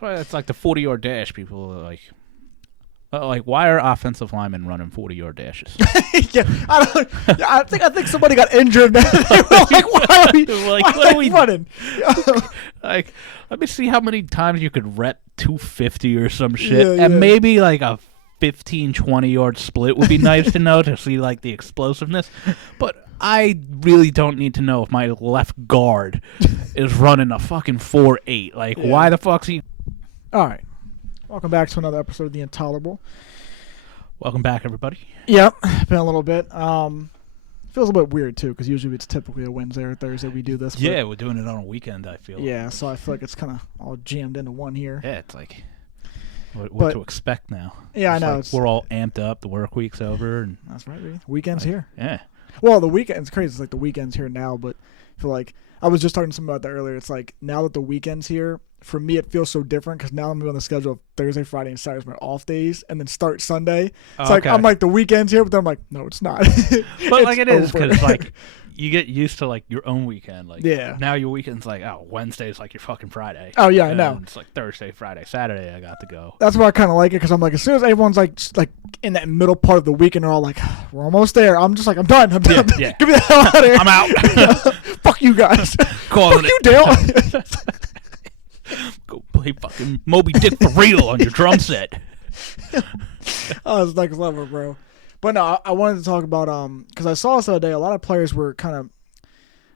That's why it's like the 40-yard dash. People are like, why are offensive linemen running 40-yard dashes? Yeah, I think somebody got injured. They were like, why are we, what are we running? Like, let me see how many times you could rep 250 or some shit, and maybe like a 15, 20-yard split would be nice to know to see like the explosiveness. But I really don't need to know if my left guard is running a fucking 4.8. Like, why the fuck's he? All right. Welcome back to another episode of The Intolerable. Welcome back, everybody. Yep, been a little bit. Feels a bit weird, too, because usually it's typically a Wednesday or Thursday we do this. Yeah, we're doing it on a weekend, I feel. Yeah, so I feel like it's kind of all jammed into one here. Yeah, it's like what to expect now. Yeah, it's I know. Like we're all amped up. The work week's over. And that's right, baby. Weekend's here. Yeah. Well, the weekend's crazy. It's like the weekend's here now, but I feel like I was just talking to somebody about that earlier. It's like now that the weekend's here, for me it feels so different because now I'm on the schedule of Thursday, Friday, and Saturday my off days, and then start Sunday. It's like I'm like the weekend's here, but then I'm like, no, it's not. But like it is because like you get used to like your own weekend. Like now your weekend's like Wednesday's like your fucking Friday. Oh yeah, I know. It's like Thursday, Friday, Saturday. I got to go. That's why I kind of like it because I'm like as soon as everyone's like in that middle part of the weekend, they're all like, we're almost there. I'm just like I'm done. Yeah. Give me the hell out of here. I'm out. Fuck you guys. Calling Fuck you, Dale. Go play fucking Moby Dick for real on your drum set. Oh, it's next level, bro. But no, I wanted to talk about because I saw this the other day. A lot of players were kind of,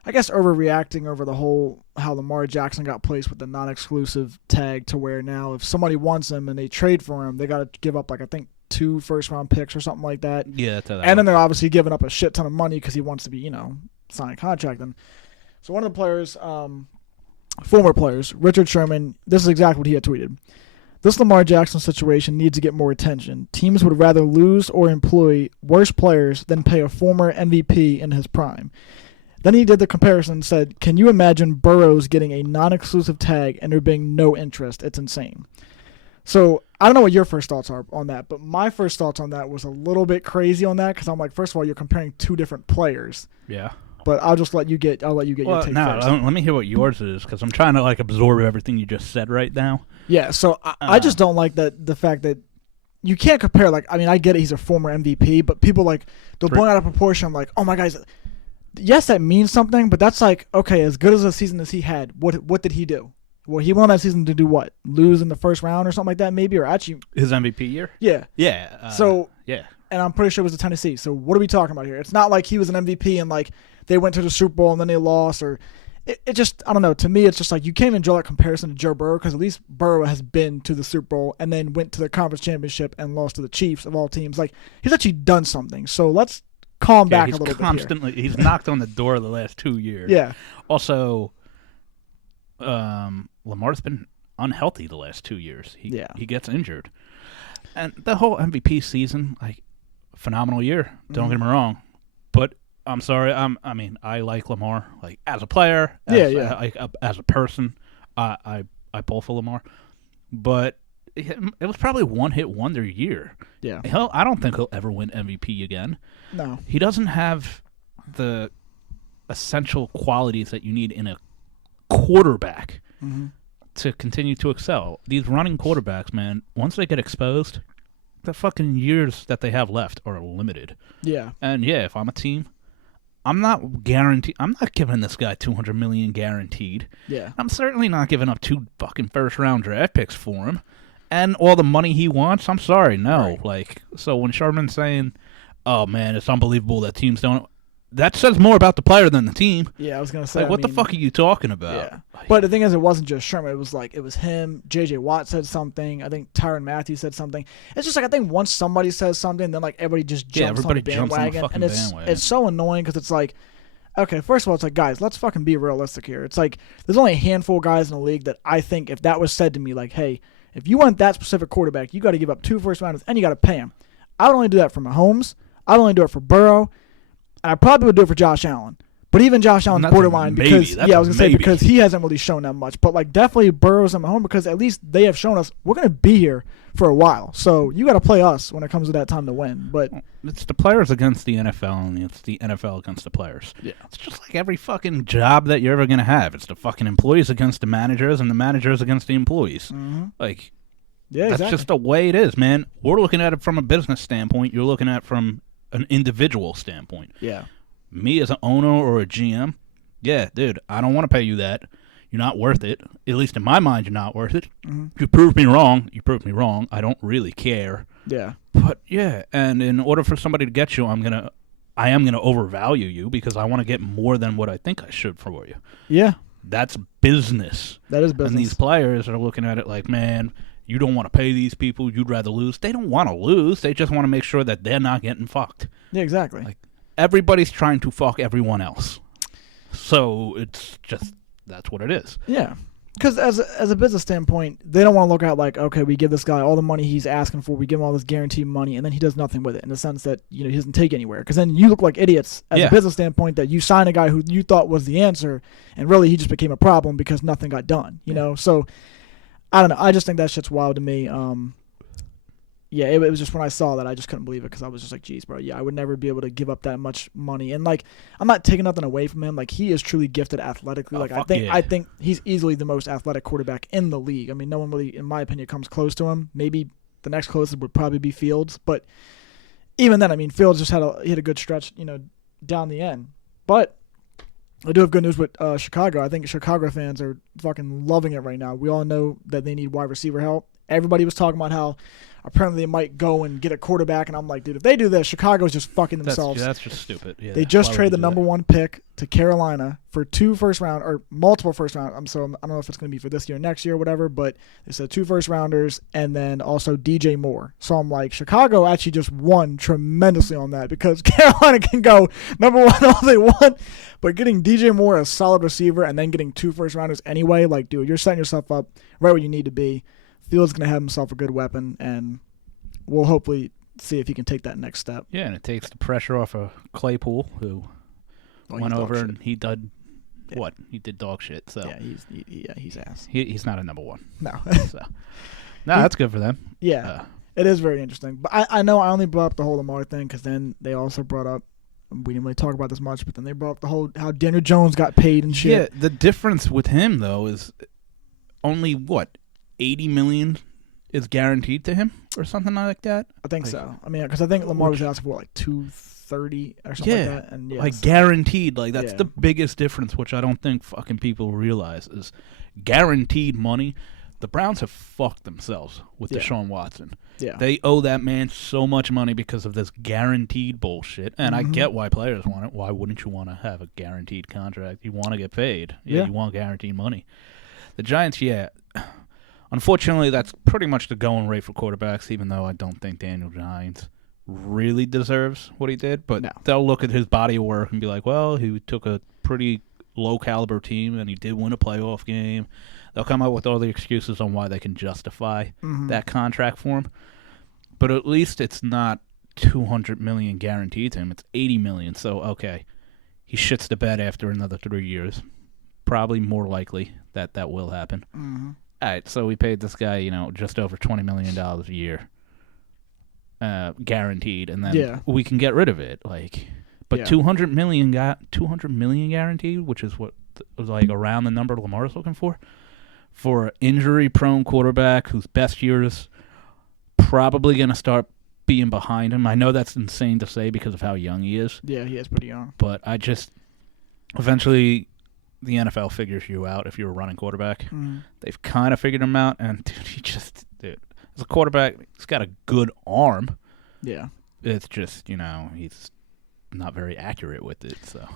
I guess, overreacting over the whole how Lamar Jackson got placed with the non-exclusive tag to where now if somebody wants him and they trade for him, they got to give up like I think 2 first-round picks or something like that. Yeah, that's how that and then they're obviously giving up a shit ton of money because he wants to be sign a contract. And so one of the players. Former players, Richard Sherman, this is exactly what he had tweeted. This Lamar Jackson situation needs to get more attention. Teams would rather lose or employ worse players than pay a former MVP in his prime. Then he did the comparison and said, can you imagine Burrows getting a non-exclusive tag and there being no interest? It's insane. So I don't know what your first thoughts are on that, but my first thoughts on that was a little bit crazy on that because I'm like, first of all, you're comparing 2 different players. Yeah. But I'll let you get your take first. Let me hear what yours is because I'm trying to like absorb everything you just said right now. Yeah, so I just don't like the fact that you can't compare. Like, I mean, I get it; he's a former MVP, but people like they'll blow out of proportion. I'm like, oh my guys, yes, that means something, but that's like okay, as good as a season as he had, what did he do? Well, he won that season to do what? Lose in the first round or something like that, maybe, or actually his MVP year. Yeah, yeah. Yeah, and I'm pretty sure it was the Tennessee. So what are we talking about here? It's not like he was an MVP and like. They went to the Super Bowl and then they lost, or it just, I don't know. To me, it's just like you can't even draw that comparison to Joe Burrow because at least Burrow has been to the Super Bowl and then went to the conference championship and lost to the Chiefs of all teams. Like, he's actually done something. So let's calm back a little bit here. He's knocked on the door the last 2 years. Yeah. Also, Lamar's been unhealthy the last 2 years. He gets injured. And the whole MVP season, like, phenomenal year. Don't get me wrong. But I'm sorry. I like Lamar, like as a player, as a person. I pull for Lamar, but it was probably one-hit wonder year. Yeah, I don't think he'll ever win MVP again. No, he doesn't have the essential qualities that you need in a quarterback to continue to excel. These running quarterbacks, man, once they get exposed, the fucking years that they have left are limited. Yeah, and if I'm a team. I'm not guaranteed. I'm not giving this guy $200 million guaranteed. Yeah. I'm certainly not giving up 2 fucking first-round draft picks for him, and all the money he wants. I'm sorry, no. Right. Like, so when Sherman's saying, "Oh man, it's unbelievable that teams don't," that says more about the player than the team. Yeah, I was gonna say. Like, what the fuck are you talking about? Yeah. But the thing is, it wasn't just Sherman. It was him. J.J. Watt said something. I think Tyrann Mathieu said something. It's just like I think once somebody says something, then like everybody just jumps on the bandwagon, and it's so annoying because it's like, okay, first of all, it's like guys, let's fucking be realistic here. It's like there's only a handful of guys in the league that I think if that was said to me, like, hey, if you want that specific quarterback, you got to give up 2 first rounders and you got to pay him. I would only do that for Mahomes. I'd only do it for Burrow. And I probably would do it for Josh Allen. But even Josh Allen's borderline because I was gonna say because he hasn't really shown that much. But like definitely Burrow's at home because at least they have shown us we're gonna be here for a while. So you got to play us when it comes to that time to win. But it's the players against the NFL, and it's the NFL against the players. Yeah, it's just like every fucking job that you're ever gonna have. It's the fucking employees against the managers, and the managers against the employees. Mm-hmm. Like, yeah, that's exactly. just the way it is, man. We're looking at it from a business standpoint. You're looking at it from an individual standpoint. Yeah. Me as an owner or a GM, yeah, dude, I don't want to pay you that. You're not worth it. At least in my mind, you're not worth it. Mm-hmm. You proved me wrong. You proved me wrong. I don't really care. Yeah. But yeah, and in order for somebody to get you, I am gonna overvalue you because I want to get more than what I think I should for you. Yeah. That's business. That is business. And these players are looking at it like, man, you don't want to pay these people. You'd rather lose. They don't want to lose. They just want to make sure that they're not getting fucked. Yeah, exactly. Like, everybody's trying to fuck everyone else. So it's just, that's what it is. Yeah. Because as a business standpoint, they don't want to look at like, okay, we give this guy all the money he's asking for, we give him all this guaranteed money, and then he does nothing with it in the sense that he doesn't take anywhere. Because then you look like idiots as a business standpoint that you sign a guy who you thought was the answer, and really he just became a problem because nothing got done. You know, so I don't know. I just think that shit's wild to me. Yeah, it was just when I saw that, I just couldn't believe it because I was just like, geez, bro, yeah, I would never be able to give up that much money. And, like, I'm not taking nothing away from him. Like, he is truly gifted athletically. Like, I think he's easily the most athletic quarterback in the league. I mean, no one really, in my opinion, comes close to him. Maybe the next closest would probably be Fields. But even then, I mean, Fields just hit a good stretch, down the end. But I do have good news with Chicago. I think Chicago fans are fucking loving it right now. We all know that they need wide receiver help. Everybody was talking about how apparently they might go and get a quarterback, and I'm like, dude, if they do this, Chicago's just fucking themselves. That's just stupid. Yeah, they just traded the number one pick to Carolina for multiple first round. So I don't know if it's going to be for this year, next year, or whatever, but they said 2 first rounders and then also DJ Moore. So I'm like, Chicago actually just won tremendously on that because Carolina can go number one all they want, but getting DJ Moore a solid receiver and then getting 2 first rounders anyway, like, dude, you're setting yourself up right where you need to be. Fields going to have himself a good weapon, and we'll hopefully see if he can take that next step. Yeah, and it takes the pressure off of Claypool, who went over and he did what? He did dog shit. So yeah, he's ass. He's not a number one. No. That's good for them. Yeah, it is very interesting. But I know I only brought up the whole Lamar thing because then they also brought up, we didn't really talk about this much, but then they brought up the whole how Daniel Jones got paid and shit. Yeah, the difference with him though is only what? $80 million is guaranteed to him or something like that. I think so. I mean, because I think Lamar was asking for like $230 or something like that, and like guaranteed. Like that's the biggest difference, which I don't think fucking people realize is guaranteed money. The Browns have fucked themselves with Deshaun Watson. Yeah, they owe that man so much money because of this guaranteed bullshit. And I get why players want it. Why wouldn't you want to have a guaranteed contract? You want to get paid. Yeah, you want guaranteed money. The Giants, unfortunately, that's pretty much the going rate for quarterbacks, even though I don't think Daniel Jones really deserves what he did. But they'll look at his body of work and be like, well, he took a pretty low-caliber team, and he did win a playoff game. They'll come up with all the excuses on why they can justify that contract for him. But at least it's not $200 million guaranteed to him. It's $80 million. So, okay, he shits the bed after another 3 years. Probably more likely that will happen. Mm-hmm. All right, so we paid this guy, just over $20 million a year, guaranteed, and then we can get rid of it. But $200 million guaranteed, which is what was like around the number Lamar's looking for an injury-prone quarterback whose best years probably going to start being behind him. I know that's insane to say because of how young he is. Yeah, he is pretty young. But eventually the NFL figures you out if you're a running quarterback. They've kind of figured him out, and dude, as a quarterback, he's got a good arm. Yeah. It's just, he's not very accurate with it, so.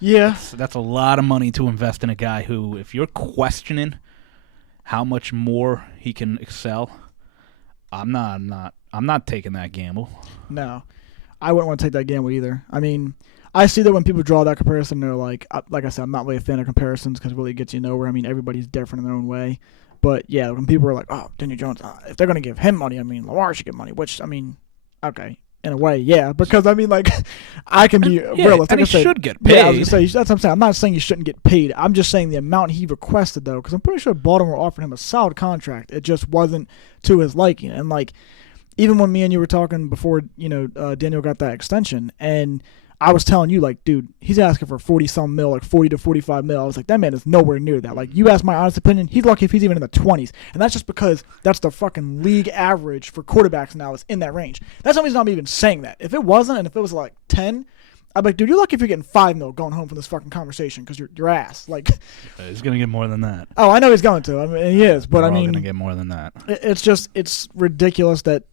Yeah. That's a lot of money to invest in a guy who, if you're questioning how much more he can excel, I'm not taking that gamble. No. I wouldn't want to take that gamble either. I mean, I see that when people draw that comparison, they're like I said, I'm not really a fan of comparisons because it really gets you nowhere. I mean, everybody's different in their own way. But, yeah, when people are like, oh, Daniel Jones, if they're going to give him money, I mean, Lamar should get money, which, I mean, okay. In a way, yeah, because I mean, like, I can be realistic. And he should get paid. Yeah, I was gonna say that's what I'm saying. I'm not saying he shouldn't get paid. I'm just saying the amount he requested, though, because I'm pretty sure Baltimore offered him a solid contract. It just wasn't to his liking. And like, even when me and you were talking before, Daniel got that extension, and I was telling you, like, dude, he's asking for 40-some mil, like 40 to 45 mil. I was like, that man is nowhere near that. Like, you ask my honest opinion, he's lucky if he's even in the 20s. And that's just because that's the fucking league average for quarterbacks now is in that range. That's the reason I'm even saying that. If it wasn't, and if it was like 10, I'd be like, dude, you're lucky if you're getting 5 mil going home from this fucking conversation because your ass. Like, he's going to get more than that. Oh, I know he's going to. I mean, he is. But We're I mean, going to get more than that. It's ridiculous that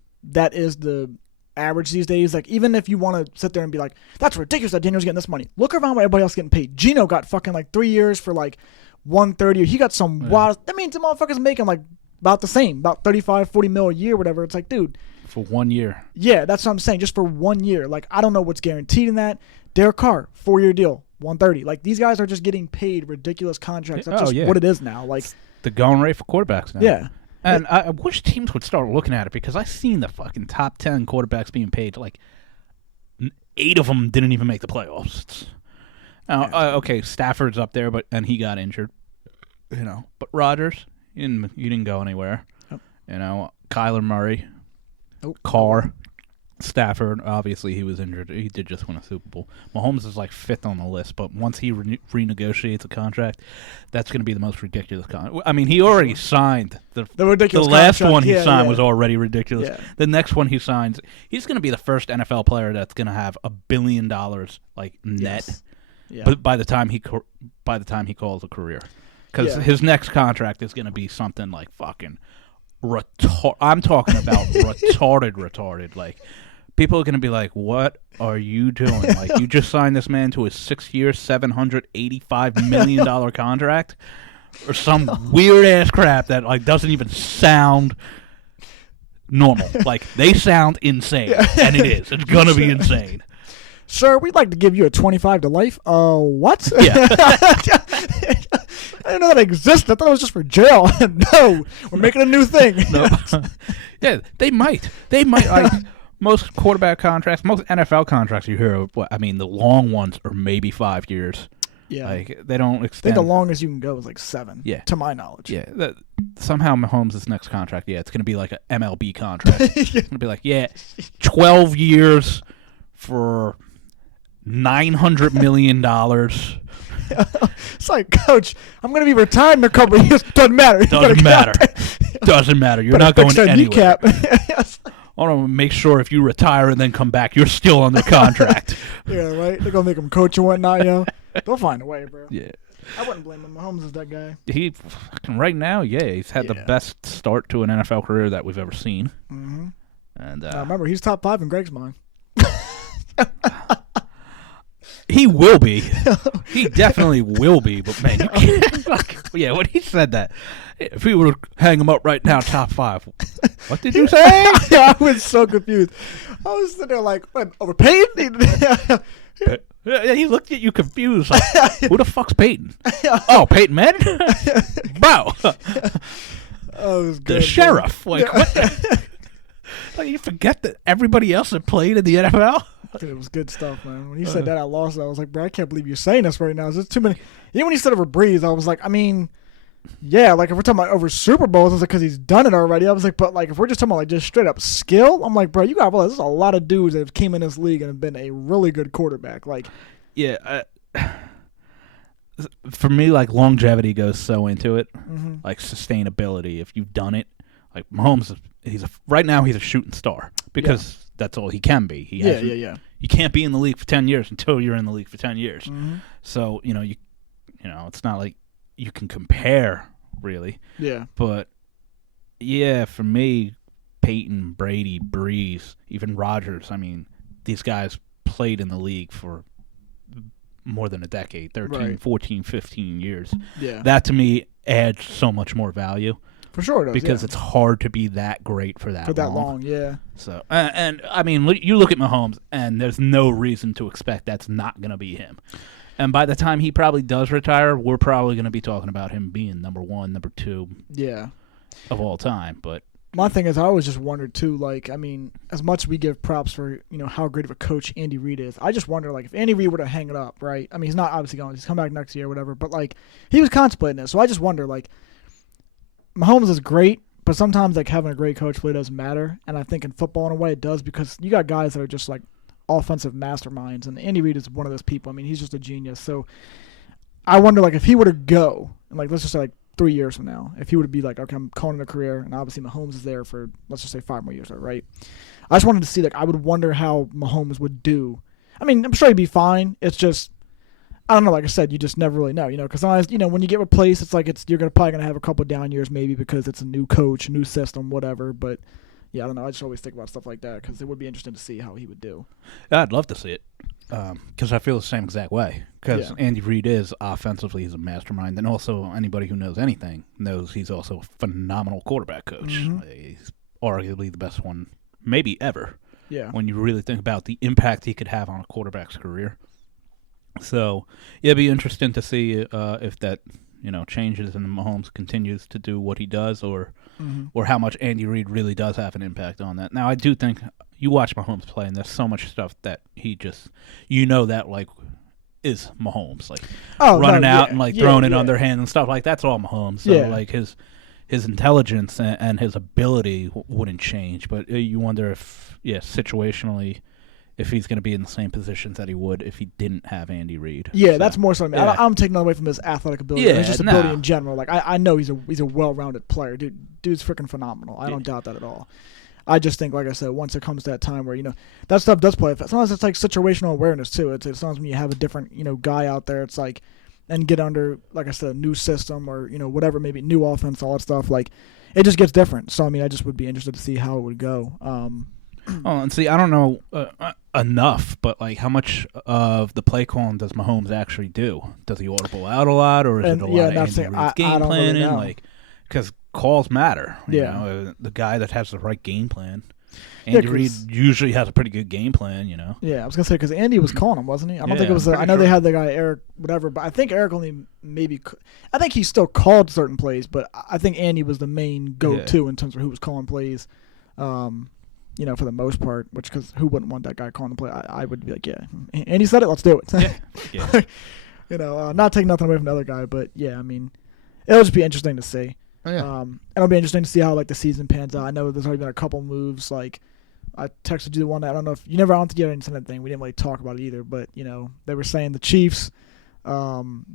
is the average these days. Like, even if you want to sit there and be like, that's ridiculous that Daniel's getting this money, look around what everybody else getting paid. Gino got fucking like 3 years for like 130. He got some wild. That means the motherfuckers making like about the same, about 35, 40 mil a year, whatever. It's like, dude, for 1 year. Yeah, that's what I'm saying. Just for 1 year. Like, I don't know what's guaranteed in that. Derek Carr, 4-year deal, 130. Like, these guys are just getting paid ridiculous contracts. That's what it is now. Like, it's the going rate for quarterbacks now. Yeah. And I wish teams would start looking at it because I've seen the fucking top 10 quarterbacks being paid. Like, 8 of them didn't even make the playoffs. Okay, Stafford's up there, and he got injured. But Rodgers, you didn't go anywhere. Oh. Kyler Murray, Carr, Stafford, obviously he was injured. He did just win a Super Bowl. Mahomes is like 5th on the list, but once he renegotiates a contract, that's going to be the most ridiculous contract. I mean, he already signed. The ridiculous the last contract. One he signed was already ridiculous. Yeah. The next one he signs, he's going to be the first NFL player that's going to have $1 billion like net. Yes. Yeah. But by the time he calls a career, because his next contract is going to be something like fucking I'm talking about retarded. Like, people are going to be like, what are you doing? Like, you just signed this man to a 6-year, $785 million contract? Or some weird-ass crap that, like, doesn't even sound normal. Like, they sound insane, and it is. It's going to be insane. Sir, we'd like to give you a 25 to life. What? Yeah. I didn't know that existed. I thought it was just for jail. No, we're making a new thing. No. Yeah, they might. Like, most quarterback contracts, most NFL contracts you hear of, the long ones are maybe 5 years. Yeah. Like, they don't extend. I think the longest you can go is like 7. Yeah. To my knowledge. Yeah. Somehow Mahomes' next contract, it's going to be like an MLB contract. It's going to be like, 12 years for $900 million. It's like, Coach, I'm going to be retired in a couple of years. Doesn't matter. Doesn't matter. You're not going anywhere. I want to make sure if you retire and then come back, you're still under contract. Yeah, right? They're going to make him coach and whatnot, They'll find a way, bro. Yeah. I wouldn't blame him. Mahomes is that guy. He, right now, he's had the best start to an NFL career that we've ever seen. Mm-hmm. And remember, he's top 5 in Greg's mind. He will be. He definitely will be. But, man, you can't. Yeah, when he said that, if we were to hang him up right now, top 5. What did you say? I was so confused. I was sitting there like, what, over Peyton? Yeah, he looked at you confused. Like, who the fuck's Peyton? Oh, Peyton Manning? Bro. Oh, it was good, the sheriff. Like, what the? Like, you forget that everybody else had played in the NFL? Dude, it was good stuff, man. When you said that, I lost it. I was like, bro, I can't believe you're saying this right now. There's too many. Even when he said over Breeze, I was like, like if we're talking about over Super Bowls, it's like because he's done it already. I was like, but like if we're just talking about like just straight up skill, I'm like, bro, you got to realize there's a lot of dudes that have came in this league and have been a really good quarterback. Like, yeah, for me, like longevity goes so into it, like sustainability. If you've done it, like Mahomes, right now he's a shooting star because. Yeah. That's all he can be. You can't be in the league for 10 years until you're in the league for 10 years. Mm-hmm. So, it's not like you can compare, really. Yeah. But, for me, Peyton, Brady, Breeze, even Rodgers, these guys played in the league for more than a decade, 13, 14, 15 years. Yeah. That, to me, adds so much more value. For sure it does, because it's hard to be that great for that long. Yeah. So, you look at Mahomes, and there's no reason to expect that's not going to be him. And by the time he probably does retire, we're probably going to be talking about him being number 1, number 2 of all time. But my thing is, I always just wondered too. Like, I mean, as much as we give props for how great of a coach Andy Reid is, I just wonder like if Andy Reid were to hang it up, right? I mean, he's not obviously going. He's come back next year, or whatever. But like, he was contemplating this, so I just wonder like, Mahomes is great, but sometimes like having a great coach really doesn't matter. And I think in football, in a way, it does because you got guys that are just like offensive masterminds, and Andy Reid is one of those people. I mean, he's just a genius. So I wonder like if he were to go, and like let's just say like 3 years from now, if he would be like, okay, I'm calling it a career, and obviously Mahomes is there for, let's just say 5 more years, right? I just wanted to see, like, I would wonder how Mahomes would do. I mean, I'm sure he'd be fine. It's just, I don't know, like I said, you just never really know, because sometimes, when you get replaced, it's like you're probably going to have a couple down years maybe because it's a new coach, new system, whatever, but yeah, I don't know. I just always think about stuff like that because it would be interesting to see how he would do. Yeah, I'd love to see it because I feel the same exact way. Because Andy Reid is offensively, he's a mastermind, and also anybody who knows anything knows he's also a phenomenal quarterback coach. Mm-hmm. He's arguably the best one, maybe ever. Yeah. When you really think about the impact he could have on a quarterback's career. So it'd be interesting to see if that changes and Mahomes continues to do what he does, or how much Andy Reid really does have an impact on that. Now, I do think you watch Mahomes play, and there's so much stuff that he just, that like is Mahomes, like running out and like throwing it underhand and stuff like that's all Mahomes. So like his intelligence and his ability wouldn't change, but you wonder if situationally, if he's going to be in the same positions that he would if he didn't have Andy Reid. Yeah, so, that's more so. I'm taking that away from his athletic ability. His just ability in general. Like I know he's a well-rounded player. Dude's freaking phenomenal. I don't doubt that at all. I just think, like I said, once it comes to that time where that stuff does play. Sometimes it's like situational awareness too. It's sometimes when you have a different guy out there, it's like and get under, like I said, a new system or whatever, maybe new offense, all that stuff. Like it just gets different. So I mean, I just would be interested to see how it would go. And see, I don't know enough, but like, how much of the play calling does Mahomes actually do? Does he audible out a lot, or is it a lot of Andy Reid's game planning? Really like, because calls matter. You know, the guy that has the right game plan. Andy Reid usually has a pretty good game plan. Yeah, I was gonna say because Andy was calling him, wasn't he? I don't think it was. I know they had the guy Eric, whatever, but I think Eric only maybe. I think he still called certain plays, but I think Andy was the main go-to in terms of who was calling plays. For the most part, which because who wouldn't want that guy calling the play? I would be like, yeah. And he said it, let's do it. Not taking nothing away from the other guy, but yeah, I mean, it'll just be interesting to see. Oh, yeah. It'll be interesting to see how like the season pans out. I know there's already been a couple moves. Like I texted you the one that I don't know if you never. I don't think you ever sent that thing. We didn't really talk about it either, but they were saying the Chiefs,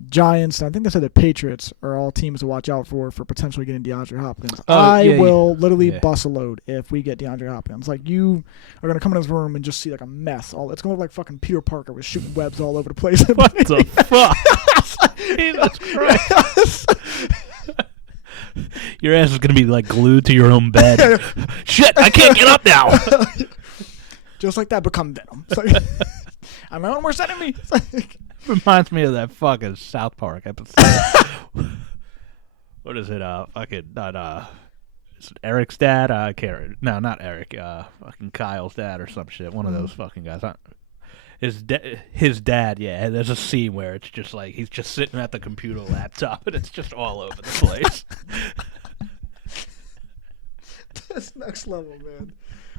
Giants, and I think they said the Patriots are all teams to watch out for potentially getting DeAndre Hopkins. I will literally bust a load if we get DeAndre Hopkins. Like you are gonna come in this room and just see like a mess. It's gonna look like fucking Peter Parker with shooting webs all over the place. What the fuck? Jesus Christ. Your ass is gonna be like glued to your own bed. Shit, I can't get up now. Just like that, become Venom. It's like, I'm my own worst enemy. Reminds me of that fucking South Park episode. What is it? Is it Eric's dad? I can't. No, not Eric. Fucking Kyle's dad or some shit. One of those fucking guys. His dad. Yeah. There's a scene where it's just like he's just sitting at the computer laptop and it's just all over the place. That's next level, man.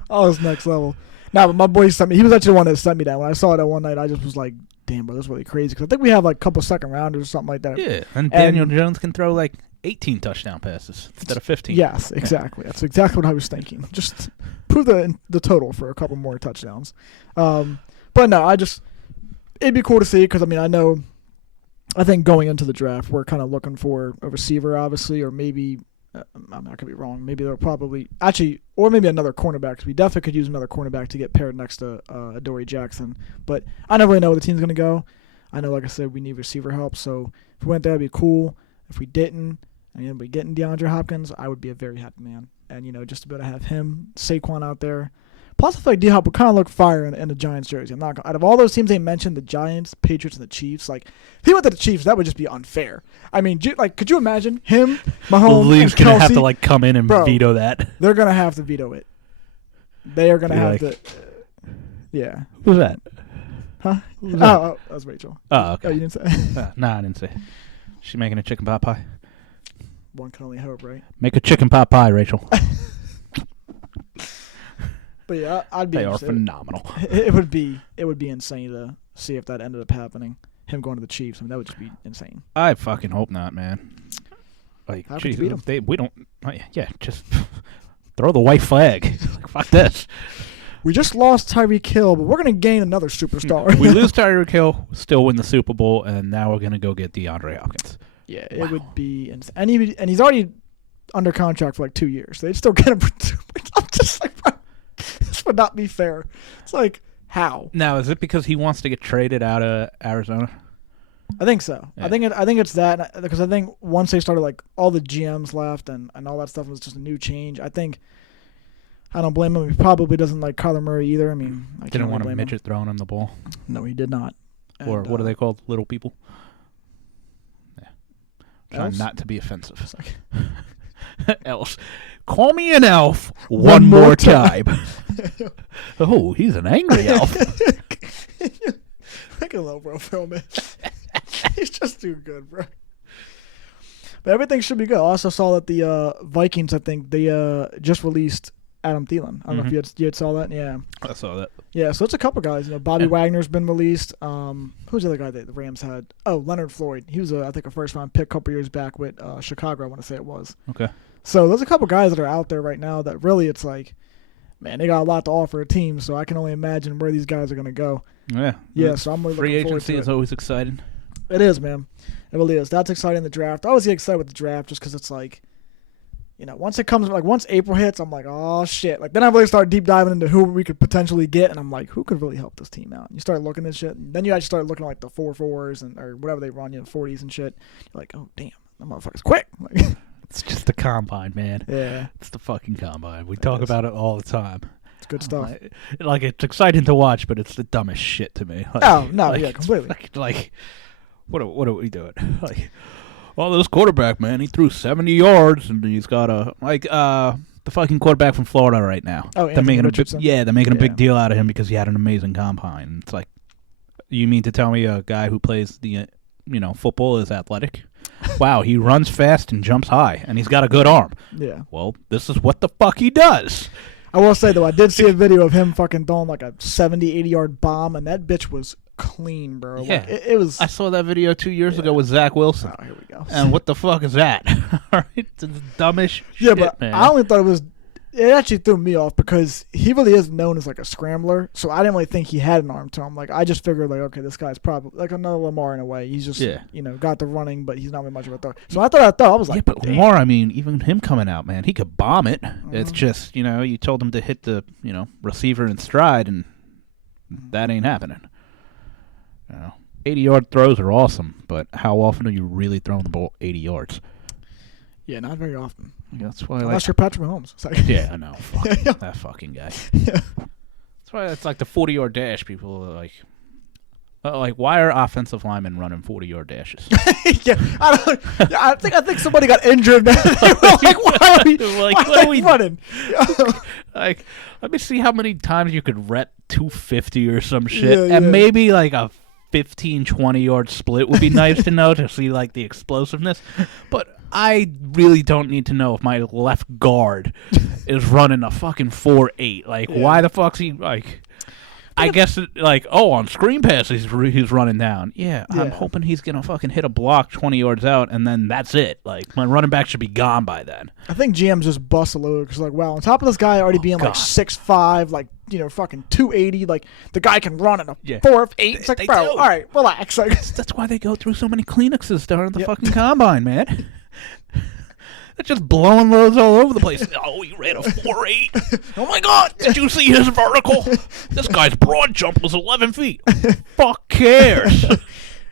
Oh, it's next level. Nah, but my boy sent me. He was actually the one that sent me that. When I saw that one night, I just was like, damn, bro, that's really crazy. Because I think we have like a couple second rounders or something like that. Yeah, and Daniel Jones can throw like 18 touchdown passes instead of 15. Yes, exactly. That's exactly what I was thinking. Just prove the total for a couple more touchdowns. But no, it'd be cool to see because, I mean, I think going into the draft, we're kind of looking for a receiver, obviously, or maybe, I could be wrong. Maybe they'll probably, actually, or maybe another cornerback because we definitely could use another cornerback to get paired next to Adoree Jackson. But I never really know where the team's going to go. I know, like I said, we need receiver help. So if we went there, it'd be cool. If we didn't, and we getting DeAndre Hopkins, I would be a very happy man. And, just to be able to have him, Saquon out there. Plus, I feel like D-Hop would kind of look fire in the Giants jersey. I'm not out of all those teams they mentioned, the Giants, Patriots, and the Chiefs. Like, if he went to the Chiefs, that would just be unfair. I mean, could you imagine him, Mahomes, the league's and Kelsey? Gonna have to like come in and veto that. They're gonna have to veto it. They are gonna have to. Yeah. Who's that? Huh? Who's that? Oh, that was Rachel. Oh, okay. Oh, you didn't say? Nah, I didn't say. She making a chicken pot pie. One can only hope, right? Make a chicken pot pie, Rachel. But yeah, I'd be. They are phenomenal. It would be insane to see if that ended up happening. Him going to the Chiefs. I mean, that would just be insane. I fucking hope not, man. Like, geez, we don't. Yeah, just throw the white flag. Like, fuck this. We just lost Tyreek Hill, but we're gonna gain another superstar. We lose Tyreek Hill, still win the Super Bowl, and now we're gonna go get DeAndre Hopkins. Yeah, it would be insane. And he's already under contract for like 2 years. They'd still get him for 2 years. I'm just like, bro, this would not be fair. It's like, how? Now, is it because he wants to get traded out of Arizona? I think so. Yeah. I think it's that, because I think once they started, like, all the GMs left and all that stuff was just a new change. I don't blame him. He probably doesn't like Kyler Murray either. I mean, I didn't want a midget throwing him the ball. No, he did not. Or what are they called? Little people? Yeah. Trying Elves? not to be offensive. Elf. Call me an elf one more time. Oh, he's an angry elf. Make a little bro film it. He's just too good, bro. But everything should be good. I also saw that the Vikings, I think, they just released Adam Thielen. I don't know if you had saw that. Yeah, I saw that. Yeah, so it's a couple guys. Bobby Wagner's been released. Who's the other guy that the Rams had? Oh, Leonard Floyd. He was, I think, a first-round pick a couple years back with Chicago, I want to say it was. Okay. So there's a couple guys that are out there right now that really it's like, man, they got a lot to offer a team, so I can only imagine where these guys are going to go. Yeah. Yeah, so I'm really free looking forward agency to is it. always exciting. It is, man. It really is. That's exciting, the draft. I always get excited with the draft just because it's like, once it comes, like once April hits, I'm like, oh, shit. Like then I really start deep diving into who we could potentially get, and I'm like, who could really help this team out? And you start looking at shit, and then you actually start looking at like the 4.4s or whatever they run, 40s and shit. You're like, oh, damn, that motherfucker's quick. Like, it's just the combine, man. Yeah. It's the fucking combine. We talk about it all the time. It's good stuff. Like, it's exciting to watch, but it's the dumbest shit to me. Like, yeah, completely. Like, what are we doing? Like, well, this quarterback, man, he threw 70 yards, and he's got the fucking quarterback from Florida right now. Oh, they're making a big deal out of him because he had an amazing combine. It's like, you mean to tell me a guy who plays the football is athletic? Wow, he runs fast and jumps high, and he's got a good arm. Yeah. Well, this is what the fuck he does. I will say, though, I did see a video of him fucking throwing like a 70, 80-yard bomb, and that bitch was clean, bro. Yeah. Like, it was. I saw that video 2 years ago with Zach Wilson. Oh, here we go. And what the fuck is that? It's the dumbest shit, but man. I only thought it actually threw me off because he really is known as like a scrambler, so I didn't really think he had an arm to him. Like I just figured like, okay, this guy's probably like another Lamar in a way. He's just got the running, but he's not really much of a thrower. So I was like, yeah, but damn. Lamar, I mean, even him coming out, man, he could bomb it. It's just you told him to hit the receiver in stride, and that ain't happening. 80-yard throws are awesome, but how often are you really throwing the ball 80 yards? Yeah, not very often. Yeah, that's why. Unless you're Patrick Mahomes. Yeah, I know. Fuck, that fucking guy. Yeah. That's why it's like the 40-yard dash. People are like, why are offensive linemen running 40-yard dashes? Yeah, I think somebody got injured. Like, why are we running? Like, let me see how many times you could rep 250 or some shit, and maybe like a 15, 20-yard split would be nice to know to see like the explosiveness, but I really don't need to know if my left guard is running a fucking 4.8. Like, why the fuck's he like? I guess on screen passes he's running down. Yeah, I'm hoping he's gonna fucking hit a block 20 yards out, and then that's it. Like my running back should be gone by then. I think GMs just bust a load because wow, on top of this guy already being like 6'5", like fucking 280, like the guy can run in a 4.8. It's like, bro, all right, relax. Like, that's why they go through so many Kleenexes during the fucking combine, man. It's just blowing loads all over the place. Oh, he ran a 4.8. Oh, my God. Did you see his vertical? This guy's broad jump was 11 feet. Fuck cares.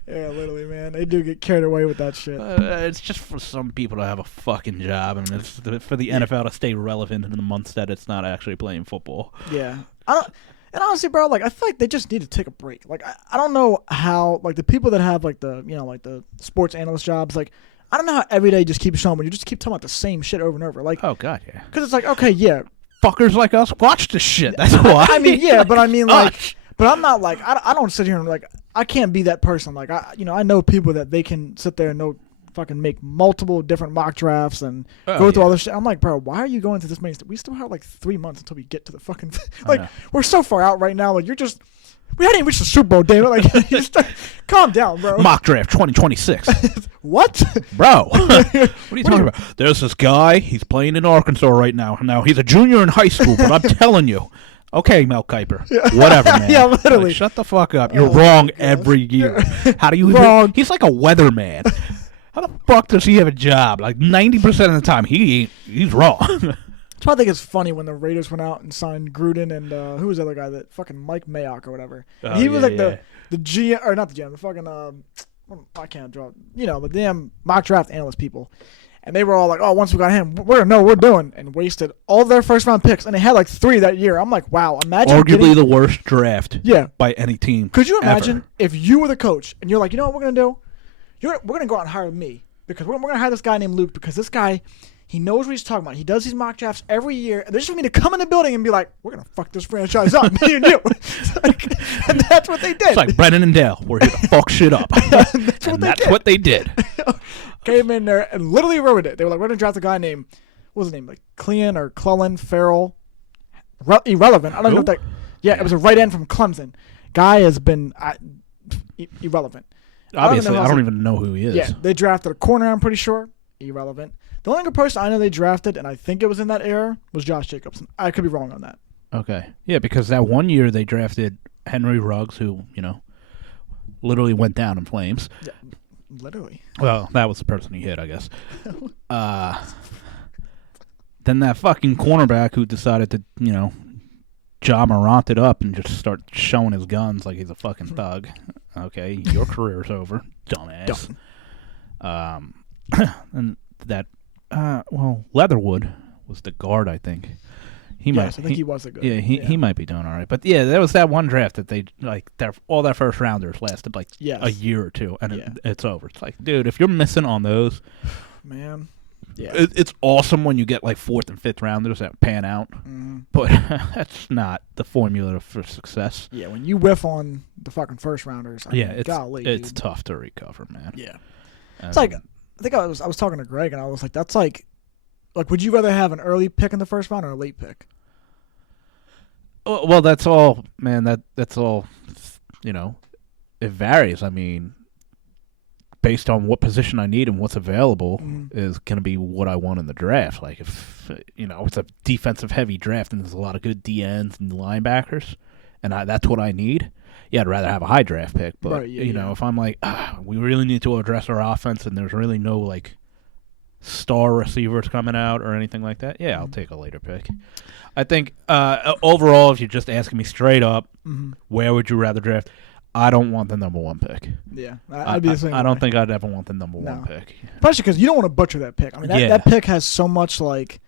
Yeah, literally, man. They do get carried away with that shit. It's just for some people to have a fucking job, and it's for the NFL to stay relevant in the months that it's not actually playing football. Yeah. And honestly, bro, like I feel like they just need to take a break. Like I don't know how like the people that have like the like the sports analyst jobs, like I don't know how every day just keeps showing when you just keep talking about the same shit over and over. Like, oh god, yeah. Because it's like, okay, yeah, fuckers like us watch this shit. That's why. I mean, yeah, but I mean, like, but I'm not like I don't sit here and like I can't be that person. Like I know people that they can sit there and they'll fucking make multiple different mock drafts and go through all this shit. I'm like, bro, why are you going through this many? We still have like 3 months until we get to the fucking we're so far out right now. Like we hadn't even reached the Super Bowl, David. Like, calm down, bro. Mock draft 2026. What? Bro, what are you talking about? There's this guy. He's playing in Arkansas right now. Now, he's a junior in high school, but I'm telling you. Okay, Mel Kiper. Whatever, man. Yeah, literally. Like, shut the fuck up. You're wrong every year. How do you... Wrong. He's like a weatherman. How the fuck does he have a job? Like, 90% of the time, he's wrong. That's why I think it's funny when the Raiders went out and signed Gruden and who was the other guy that fucking Mike Mayock or whatever. And he was the GM or not the GM, the fucking I can't draw. The damn mock draft analyst people, and they were all like, "Oh, once we got him, we're doing," and wasted all their first round picks, and they had like 3 that year. I'm like, wow, imagine arguably the worst draft, by any team. Could you imagine ever. if you were the coach and you're like, you know what we're gonna do? We're gonna go out and hire me because we're gonna hire this guy named Luke because this guy. He knows what he's talking about. He does these mock drafts every year. And they just want me to come in the building and be like, we're going to fuck this franchise up, me and you. And that's what they did. It's like Brennan and Dale. We're here to fuck shit up. That's what they did. Came in there and literally ruined it. They were like, we're going to draft a guy named, what was his name? Like Clean or Clellan Farrell. Irrelevant. I don't know if that. Yeah, it was a right end from Clemson. Guy has been irrelevant. Obviously, I don't even know who he is. Yeah, they drafted a corner, I'm pretty sure. Irrelevant. The only other person I know they drafted, and I think it was in that era, was Josh Jacobson. I could be wrong on that. Okay. Yeah, because that one year they drafted Henry Ruggs, who, literally went down in flames. Yeah, literally. Well, that was the person he hit, I guess. Then that fucking cornerback who decided to, Ja Morant it up and just start showing his guns like he's a fucking thug. Okay, your career's over, dumbass. And that... Leatherwood was the guard, I think. I think he was a good. Yeah, he might be doing all right. But yeah, there was that one draft that they all their first rounders lasted like a year or two, and it's over. It's like, dude, if you're missing on those, man, it's awesome when you get like 4th and 5th rounders that pan out, but that's not the formula for success. Yeah, when you whiff on the fucking first rounders, it's tough to recover, man. Yeah, it's like. I think I was talking to Greg and I was like, that's like would you rather have an early pick in the first round or a late pick? Well, that's all, man. That's all. It varies. I mean, based on what position I need and what's available is going to be what I want in the draft. Like if it's a defensive heavy draft and there's a lot of good DNs and linebackers, and that's what I need. Yeah, I'd rather have a high draft pick, but if I'm like, we really need to address our offense and there's really no like star receivers coming out or anything like that, I'll take a later pick. I think overall, if you're just asking me straight up, where would you rather draft? I don't want the number 1 pick. Yeah, I'd be the same. I don't think I'd ever want the number 1 pick, especially because you don't want to butcher that pick. I mean, that pick has so much like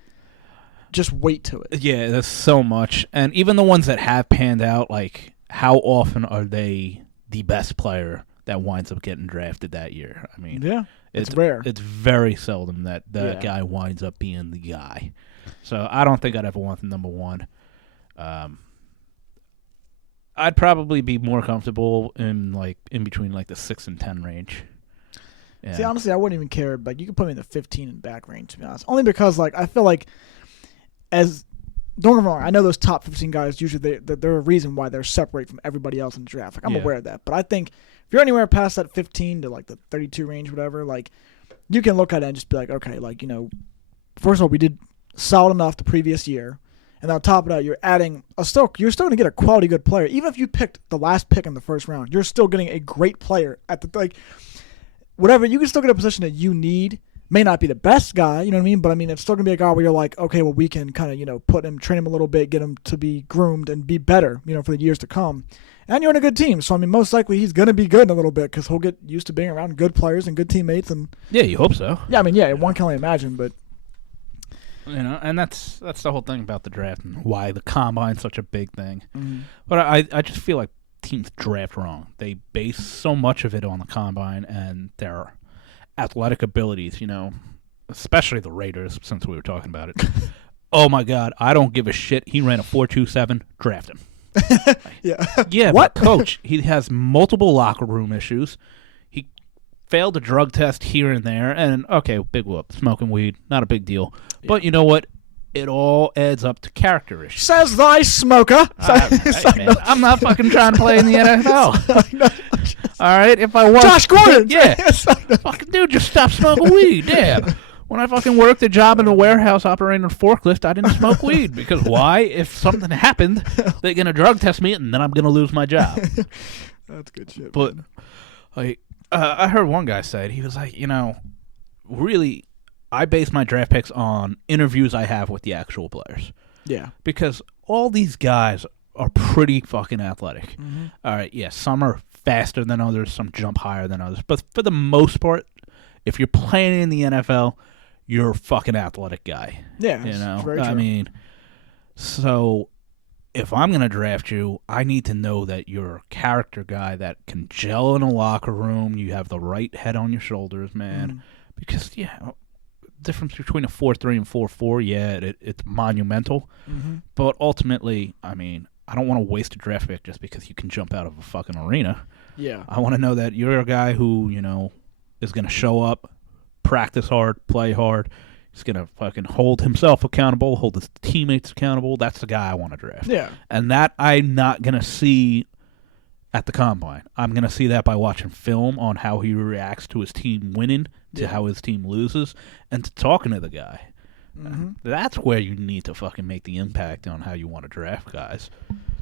just weight to it. Yeah, there's so much, and even the ones that have panned out, like. How often are they the best player that winds up getting drafted that year? I mean, it's rare. It's very seldom that guy winds up being the guy. So I don't think I'd ever want the number 1. I'd probably be more comfortable in between like the 6 and 10 range. Yeah. See, honestly, I wouldn't even care. But you could put me in the 15 and back range, to be honest. Only because I feel like don't get me wrong, I know those top 15 guys, usually they're a reason why they're separate from everybody else in the draft. Like, I'm aware of that. But I think if you're anywhere past that 15 to like the 32 range, whatever, like you can look at it and just be like, okay, like, first of all, we did solid enough the previous year. And on top of that, you're adding you're still going to get a quality good player. Even if you picked the last pick in the first round, you're still getting a great player at whatever, you can still get a position that you need. May not be the best guy, you know what I mean? But I mean, it's still going to be a guy where you're like, okay, well, we can kind of, train him a little bit, get him to be groomed and be better, for the years to come. And you're in a good team. So, I mean, most likely he's going to be good in a little bit because he'll get used to being around good players and good teammates. And yeah, you hope so. Yeah, I mean, one can only imagine, but. And that's the whole thing about the draft and why the combine's such a big thing. Mm-hmm. But I just feel like teams draft wrong. They base so much of it on the combine and their athletic abilities, especially the Raiders, since we were talking about it. Oh, my God, I don't give a shit. He ran a 4.27. Draft him. Yeah. Yeah, what? But coach, he has multiple locker room issues. He failed a drug test here and there, and okay, big whoop, smoking weed, not a big deal. Yeah. But you know what? It all adds up to character issues. Says thy smoker. Right, man. I'm not fucking trying to play in the NFL. All right, if I was Josh Gordon. Yeah. Fucking dude, just stop smoking weed. Damn. When I fucking worked a job in a warehouse operating a forklift, I didn't smoke weed. Because why? If something happened, they're going to drug test me, and then I'm going to lose my job. That's good shit. But like, I heard one guy say it. He was like, really, I base my draft picks on interviews I have with the actual players. Yeah. Because all these guys are pretty fucking athletic. Mm-hmm. All right, yeah, some are faster than others, some jump higher than others. But for the most part, if you're playing in the NFL, you're a fucking athletic guy. Yeah, it's very true. I mean, so if I'm going to draft you, I need to know that you're a character guy that can gel in a locker room. You have the right head on your shoulders, man. Mm. Because, difference between a 4.3 and 4.4, it's monumental. Mm-hmm. But ultimately, I mean, I don't want to waste a draft pick just because you can jump out of a fucking arena. Yeah. I want to know that you're a guy who, is going to show up, practice hard, play hard. He's going to fucking hold himself accountable, hold his teammates accountable. That's the guy I want to draft. Yeah. And that I'm not going to see at the combine. I'm going to see that by watching film on how he reacts to his team winning, to how his team loses, and to talking to the guy. Mm-hmm. That's where you need to fucking make the impact on how you want to draft guys.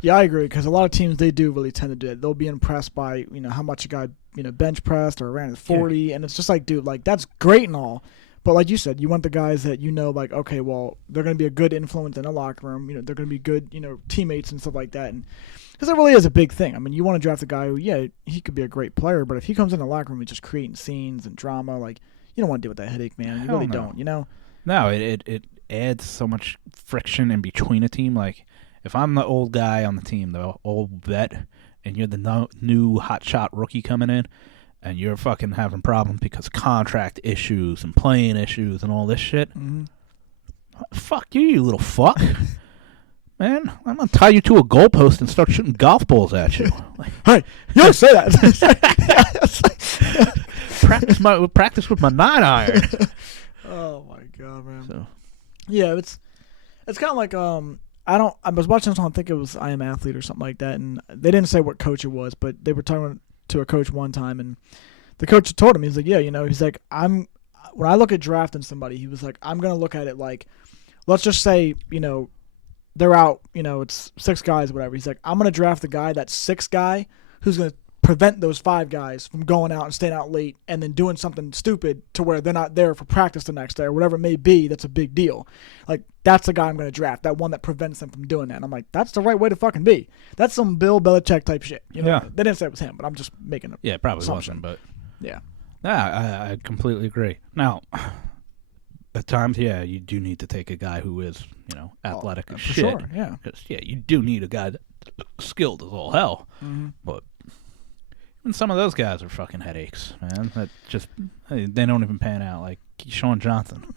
Yeah, I agree, because a lot of teams, they do really tend to do it. They'll be impressed by, how much a guy, bench pressed or ran at 40, and it's just like, dude, like, that's great and all. But like you said, you want the guys that like, okay, well, they're going to be a good influence in the locker room. They're going to be good, teammates and stuff like that. And because it really is a big thing. I mean, you want to draft a guy who, he could be a great player, but if he comes in the locker room and just creating scenes and drama, like, you don't want to deal with that headache, man. You really don't, No, it adds so much friction in between a team. Like, if I'm the old guy on the team, the old vet, and you're the new hotshot rookie coming in, and you're fucking having problems because contract issues and playing issues and all this shit. Mm-hmm. Fuck you little fuck. Man, I'm going to tie you to a goalpost and start shooting golf balls at you. Like, hey, you don't say that. Practice with my 9-iron. Oh, my God, man. So. Yeah, it's kind of like, I was watching this on, I think it was I Am Athlete or something like that, and they didn't say what coach it was, but they were talking to a coach one time, and the coach told him, he's like, he's like, when I look at drafting somebody, he was like, I'm going to look at it like, let's just say, they're out, it's 6 guys, whatever. He's like, I'm going to draft the guy, that 6th guy, who's going to prevent those 5 guys from going out and staying out late and then doing something stupid to where they're not there for practice the next day or whatever it may be. That's a big deal. Like, that's the guy I'm going to draft, that one that prevents them from doing that. And I'm like, that's the right way to fucking be. That's some Bill Belichick type shit. Yeah. They didn't say it was him, but I'm just making a Yeah, it probably assumption. wasn't, but yeah. I completely agree. Now, at times, you do need to take a guy who is, athletic as shit. Sure, yeah. Because, you do need a guy that's skilled as all hell. Mm-hmm. But even some of those guys are fucking headaches, man. That just, they don't even pan out. Like Keyshawn Johnson.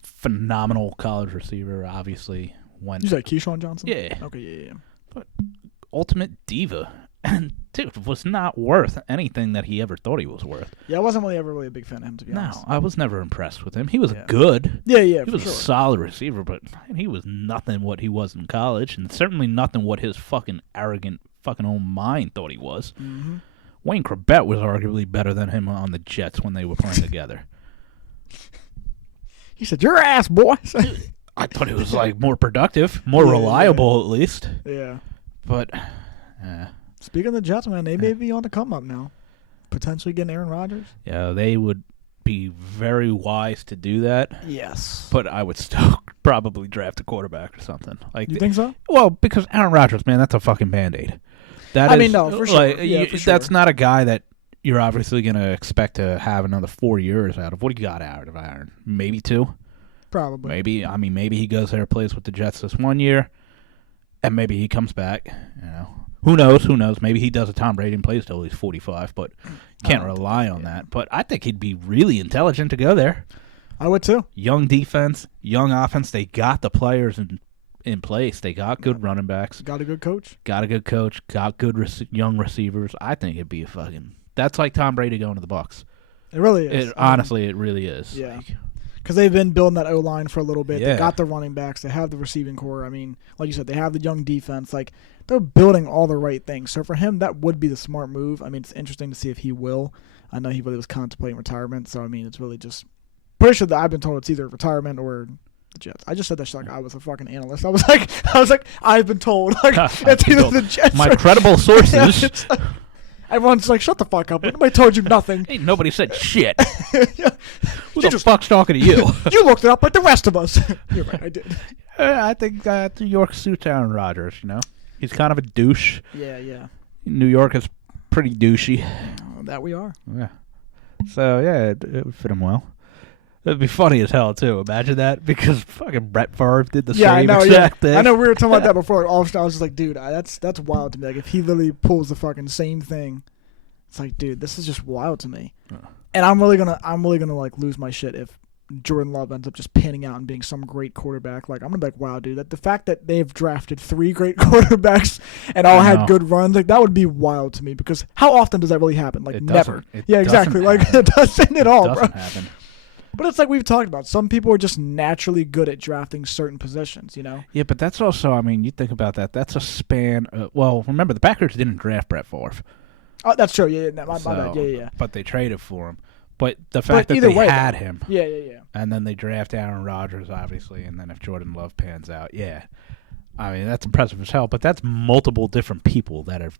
Phenomenal college receiver, obviously. You said Keyshawn Johnson? Yeah. Okay, yeah. But ultimate diva. And, dude, was not worth anything that he ever thought he was worth. Yeah, I wasn't ever really a big fan of him, to be honest. No, I was never impressed with him. He was good. Yeah, he was a solid receiver, but he was nothing what he was in college, and certainly nothing what his fucking arrogant fucking own mind thought he was. Mm-hmm. Wayne Corbett was arguably better than him on the Jets when they were playing together. He said, "Your ass, boy." I thought he was like more productive, more reliable at least. Yeah. But speaking of the Jets, man, they may be on the come up now. Potentially getting Aaron Rodgers. Yeah, they would be very wise to do that. Yes. But I would still probably draft a quarterback or something. Like, you think so? Well, because Aaron Rodgers, man, that's a fucking Band-Aid. No, for sure. Like, yeah, for sure. That's not a guy that you're obviously going to expect to have another 4 years out of. What do you got out of Aaron? Maybe 2? Probably. Maybe he goes there, plays with the Jets this 1 year, and maybe he comes back, Who knows? Maybe he does a Tom Brady and plays till he's 45, but can't rely on that. But I think he'd be really intelligent to go there. I would too. Young defense, young offense. They got the players in place. They got good running backs. Got a good coach. Got good young receivers. I think it'd be a fucking That's like Tom Brady going to the Bucs. It really is. Honestly, it really is. Yeah. Because they've been building that O-line for a little bit. Yeah. They got the running backs. They have the receiving core. I mean, like you said, they have the young defense. Like, they're building all the right things. So for him, that would be the smart move. I mean, it's interesting to see if he will. I know he really was contemplating retirement. So, I mean, it's really just pretty sure that I've been told it's either retirement or the Jets. I just said that shit like I was a fucking analyst. I was like, I've been told. Like, it's either the Jets. My credible sources. Yeah, everyone's like, shut the fuck up. Nobody told you nothing. Ain't nobody said shit. Yeah. Who the fuck's talking to you? You looked it up like the rest of us. You're right, I did. I think New York suits Aaron Rodgers, you know? He's kind of a douche. Yeah. New York is pretty douchey. That we are. Yeah. So, yeah, it would fit him well. It'd be funny as hell, too. Imagine that, because fucking Brett Favre did the same exact thing. I know we were talking about that before. I was just like, dude, that's wild to me. Like, if he literally pulls the fucking same thing, it's like, dude, this is just wild to me. And I'm really gonna like lose my shit if Jordan Love ends up just panning out and being some great quarterback. Like, I'm gonna be like, wow, dude, that the fact that they've drafted 3 great quarterbacks and all had good runs, like, that would be wild to me, because how often does that really happen? Like, never. Yeah, exactly. Like, it doesn't at all, bro. Happen. But it's like we've talked about. Some people are just naturally good at drafting certain positions, you know? Yeah, but that's also, I mean, you think about that. That's a span. Well, remember, the Packers didn't draft Brett Favre. Oh, that's true. Yeah, my bad. Yeah. But they traded for him. But the fact that they had him. Yeah. And then they draft Aaron Rodgers, obviously. And then if Jordan Love pans out, yeah. I mean, that's impressive as hell. But that's multiple different people that have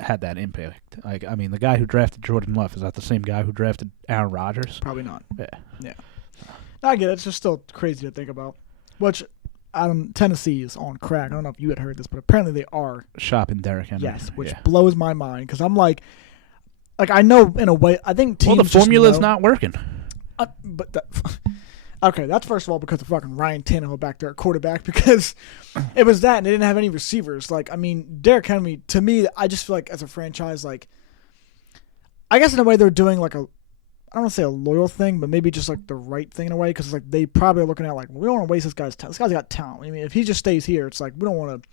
had that impact. Like, I mean, the guy who drafted Jordan Love, is that the same guy who drafted Aaron Rodgers? Probably not. Yeah. I get it. It's just still crazy to think about. Which, Tennessee is on crack. I don't know if you had heard this, but apparently they are shopping Derrick Henry. Yes, which blows my mind, because I'm like, I know in a way. I think teams. Well, the formula's not working. Okay, that's first of all because of fucking Ryan Tannehill back there at quarterback, because it was that and they didn't have any receivers. Like, I mean, Derrick Henry, to me, I just feel like as a franchise, like, I guess in a way they're doing like I don't want to say a loyal thing, but maybe just like the right thing in a way, because like they probably are looking at like, we don't want to waste this guy's talent. This guy's got talent. I mean, if he just stays here, it's like we don't want to.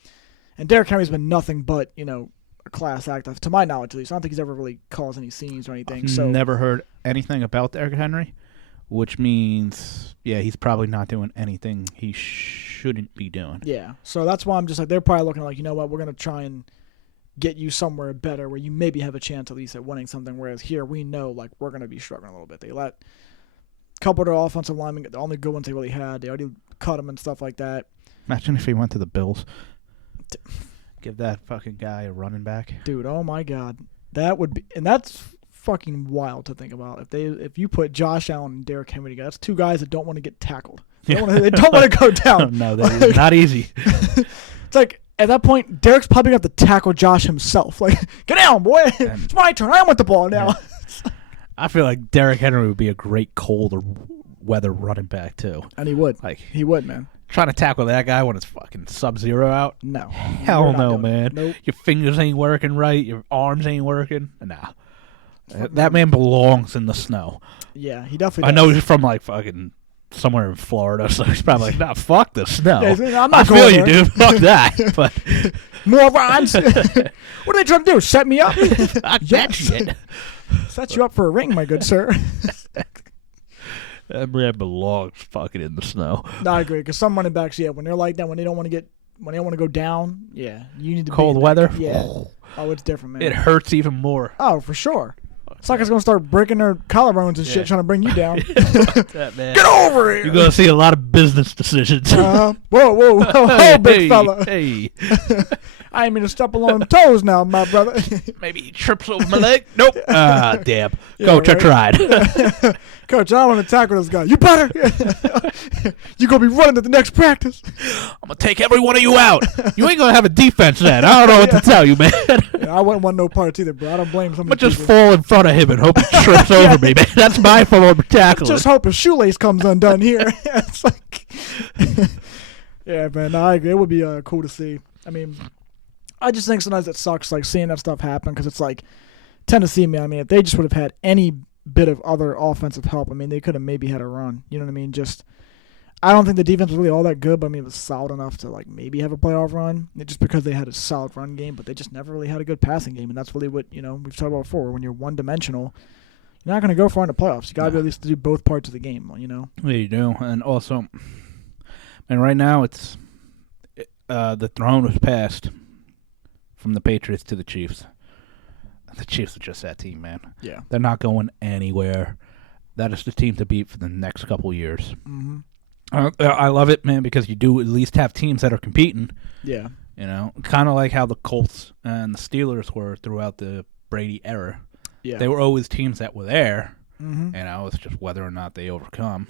And Derrick Henry's been nothing but, you know, a class act, to my knowledge at least. I don't think he's ever really caused any scenes or anything. So never heard anything about Derrick Henry, which means he's probably not doing anything he shouldn't be doing. Yeah, so that's why I'm just like, they're probably looking like, you know what, we're gonna try and get you somewhere better where you maybe have a chance at least at winning something, whereas here we know like we're going to be struggling a little bit. They let a couple of their offensive linemen get the only good ones they really had. They already cut them and stuff like that. Imagine if he went to the Bills. Give that fucking guy a running back. Dude, oh my God. That would be, and that's fucking wild to think about. If you put Josh Allen and Derrick Henry together, that's 2 guys that don't want to get tackled. They don't want to go down. No, that's not easy. It's like, at that point, Derek's probably going to have to tackle Josh himself. Like, get down, boy. It's my turn. I want the ball now. Yeah. I feel like Derrick Henry would be a great cold or weather running back, too. And he would. He would, man. Trying to tackle that guy when it's fucking Sub-Zero out? No. Hell no, man. Nope. Your fingers ain't working right. Your arms ain't working. Nah. That man belongs in the snow. Yeah, he definitely does. I know he's from, like, fucking somewhere in Florida, so he's probably like, nah, fuck the snow. Yeah, I'm not I feel you, dude. Fuck that. But more rhymes. What are they trying to do? Set me up? That shit. Set you up for a ring, my good sir. That man belongs fucking in the snow. No, I agree, because some running backs, when they're like that, when they don't want to go down, you need to cold weather. Yeah. Oh, it's different, man. It hurts even more. Oh, for sure. It's like it's going to start breaking their collarbones and shit trying to bring you down. That, man. Get over here! You're going to see a lot of business decisions. Whoa, big fella. Hey. I ain't mean to step on toes now, my brother. Maybe he trips over my leg. Nope. Ah, damn. Coach, I tried. Coach, I don't want to tackle this guy. You better. You're going to be running at the next practice. I'm going to take every one of you out. You ain't going to have a defense then. I don't know what to tell you, man. I wouldn't want no parts either, bro. I don't blame some. But just fall in front of him and hope he trips over me, man. That's my form of tackling. Just hope his shoelace comes undone here. It's like, yeah, man. No, I agree. It would be cool to see. I mean, I just think sometimes it sucks, like, seeing that stuff happen, because it's like Tennessee, man. I mean, if they just would have had any bit of other offensive help, I mean, they could have maybe had a run. You know what I mean? Just, I don't think the defense was really all that good, but I mean, it was solid enough to like maybe have a playoff run. Just because they had a solid run game, but they just never really had a good passing game, and that's really what we've talked about before. When you're one-dimensional, you're not going to go far in the playoffs. You got to be at least to do both parts of the game. Yeah, you do, and also, and right now it's the throne was passed from the Patriots to the Chiefs. The Chiefs are just that team, man. Yeah, they're not going anywhere. That is the team to beat for the next couple years. Mm-hmm. I love it, man, because you do at least have teams that are competing. Yeah. Kind of like how the Colts and the Steelers were throughout the Brady era. Yeah. They were always teams that were there. Mm-hmm. It's just whether or not they overcome.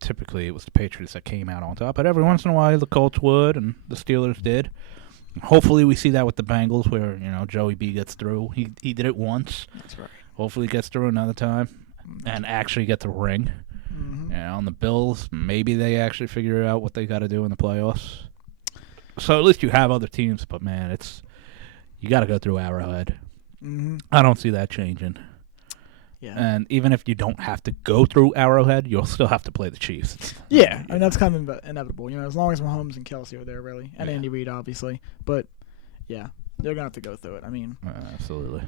Typically, it was the Patriots that came out on top, but every once in a while, the Colts would and the Steelers did. Hopefully, we see that with the Bengals, where Joey B gets through. He did it once. That's right. Hopefully, he gets through another time and actually gets a ring. Mm-hmm. On the Bills, maybe they actually figure out what they got to do in the playoffs. So at least you have other teams, but man, you got to go through Arrowhead. Mm-hmm. I don't see that changing. Yeah. And even if you don't have to go through Arrowhead, you'll still have to play the Chiefs. Yeah, I mean that's kind of inevitable. As long as Mahomes and Kelsey are there, really, and Andy Reid, obviously. But yeah, they're gonna have to go through it. I mean, absolutely.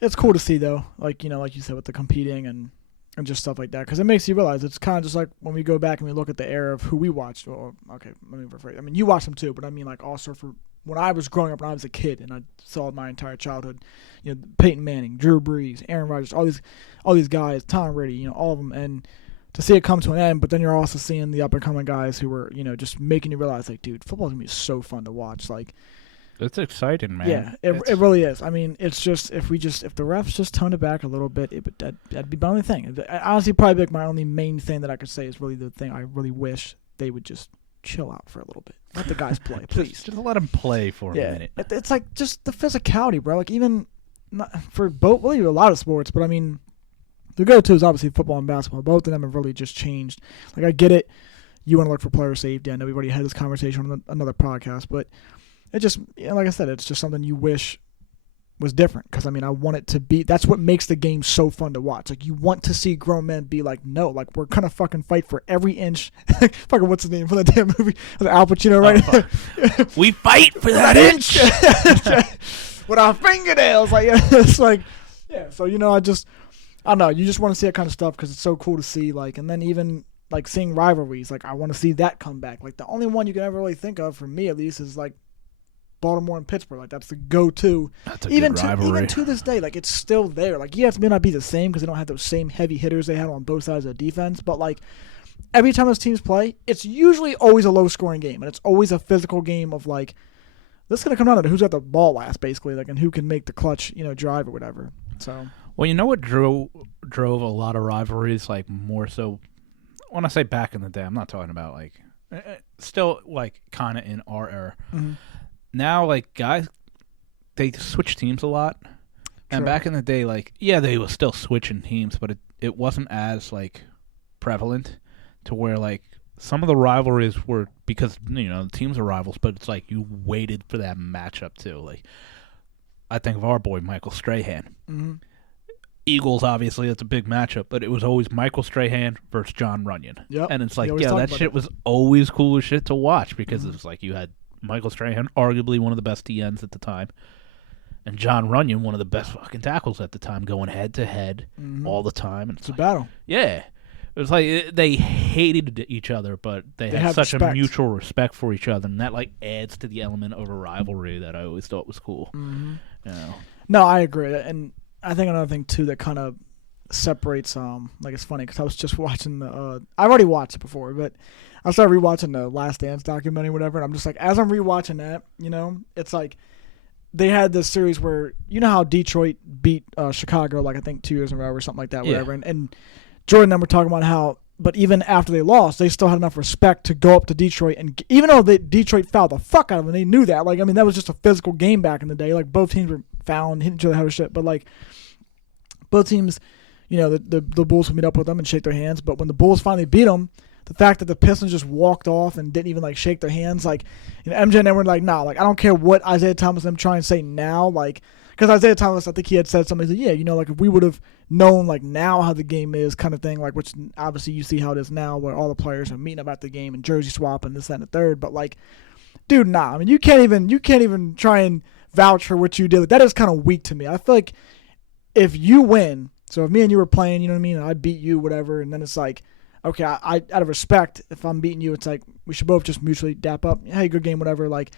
It's cool to see though, like you said, with the competing and just stuff like that, because it makes you realize it's kind of just like when we go back and we look at the era of who we watched. Well, okay, let me rephrase. I mean, you watched them too, but I mean, like also for when I was growing up, when I was a kid, and I saw my entire childhood, Peyton Manning, Drew Brees, Aaron Rodgers, all these guys, Tom Brady, all of them, and to see it come to an end. But then you're also seeing the up and coming guys who were, just making you realize, like, dude, football's gonna be so fun to watch, like. It's exciting, man. Yeah, it really is. I mean, it's just if the refs just tone it back a little bit, that'd be the only thing. Honestly, probably like my only main thing that I could say is really the thing I really wish they would just chill out for a little bit. Let the guys play, please. Just let them play for a minute. It's like just the physicality, bro. Like even for both, a lot of sports, but I mean, the go-to is obviously football and basketball. Both of them have really just changed. Like I get it, you want to look for player safety. I know we've already had this conversation on another podcast, but. It just, like I said, it's just something you wish was different. Because, I mean, I want it to be, that's what makes the game so fun to watch. Like, you want to see grown men be like, no, like, we're going to fucking fight for every inch. Fucking, what's the name for that damn movie? Al Pacino, right? We fight for that inch! With our fingernails. Like, it's like, yeah. So, I don't know. You just want to see that kind of stuff because it's so cool to see. Like, and then even, like, seeing rivalries. Like, I want to see that come back. Like, the only one you can ever really think of, for me at least, is, like, Baltimore and Pittsburgh, like that's the go-to. That's a good rivalry. Even to this day, like it's still there. Like yes, it may not be the same because they don't have those same heavy hitters they had on both sides of the defense. But like every time those teams play, it's usually always a low-scoring game, and it's always a physical game of like this is gonna come down to who's got the ball last, basically, like and who can make the clutch, drive or whatever. So well, you know what drove a lot of rivalries, like more so. When I say back in the day, I'm not talking about like still like kind of in our era. Mm-hmm. Now, like, guys, they switch teams a lot. And True. back in the day, like, yeah, they were still switching teams, but it wasn't as, like, prevalent to where, like, some of the rivalries were because, the teams are rivals, but it's like you waited for that matchup, too. Like, I think of our boy, Michael Strahan. Mm-hmm. Eagles, obviously, it's a big matchup, but it was always Michael Strahan versus John Runyon. Yep. And it's like, yeah, that shit was always cool as shit to watch because it was like you had Michael Strahan, arguably one of the best DNs at the time, and John Runyon, one of the best fucking tackles at the time, going head to head all the time. And it's a battle. Yeah, it was like they hated each other, but they had such a mutual respect for each other, and that like adds to the element of a rivalry that I always thought was cool. Mm-hmm. No, I agree, and I think another thing too that kind of separates like it's funny because I was just watching I've already watched it before, but I started rewatching the Last Dance documentary, whatever, and I'm just like, as I'm rewatching that, it's like they had this series where how Detroit beat Chicago like I think 2 years in a row or something like that, whatever, and Jordan and them were talking about how, but even after they lost, they still had enough respect to go up to Detroit, and even though Detroit fouled the fuck out of them, they knew that. Like, I mean, that was just a physical game back in the day. Like, both teams were fouling, hitting each other, how shit, but like both teams, the Bulls would meet up with them and shake their hands, but when the Bulls finally beat them, the fact that the Pistons just walked off and didn't even like shake their hands, like MJ and them were like, nah, like I don't care what Isaiah Thomas and them try and say now, like because Isaiah Thomas, I think he had said something like, yeah, like if we would have known like now how the game is kind of thing, like which obviously you see how it is now where all the players are meeting up at the game and jersey swap and this, that, and the third. But like, dude, nah. I mean, you can't even try and vouch for what you did. Like, that is kind of weak to me. I feel like if you win, so if me and you were playing, you know what I mean, and I beat you, whatever, and then it's like, okay, I out of respect, if I'm beating you, it's like we should both just mutually dap up. Hey, good game, whatever. Like,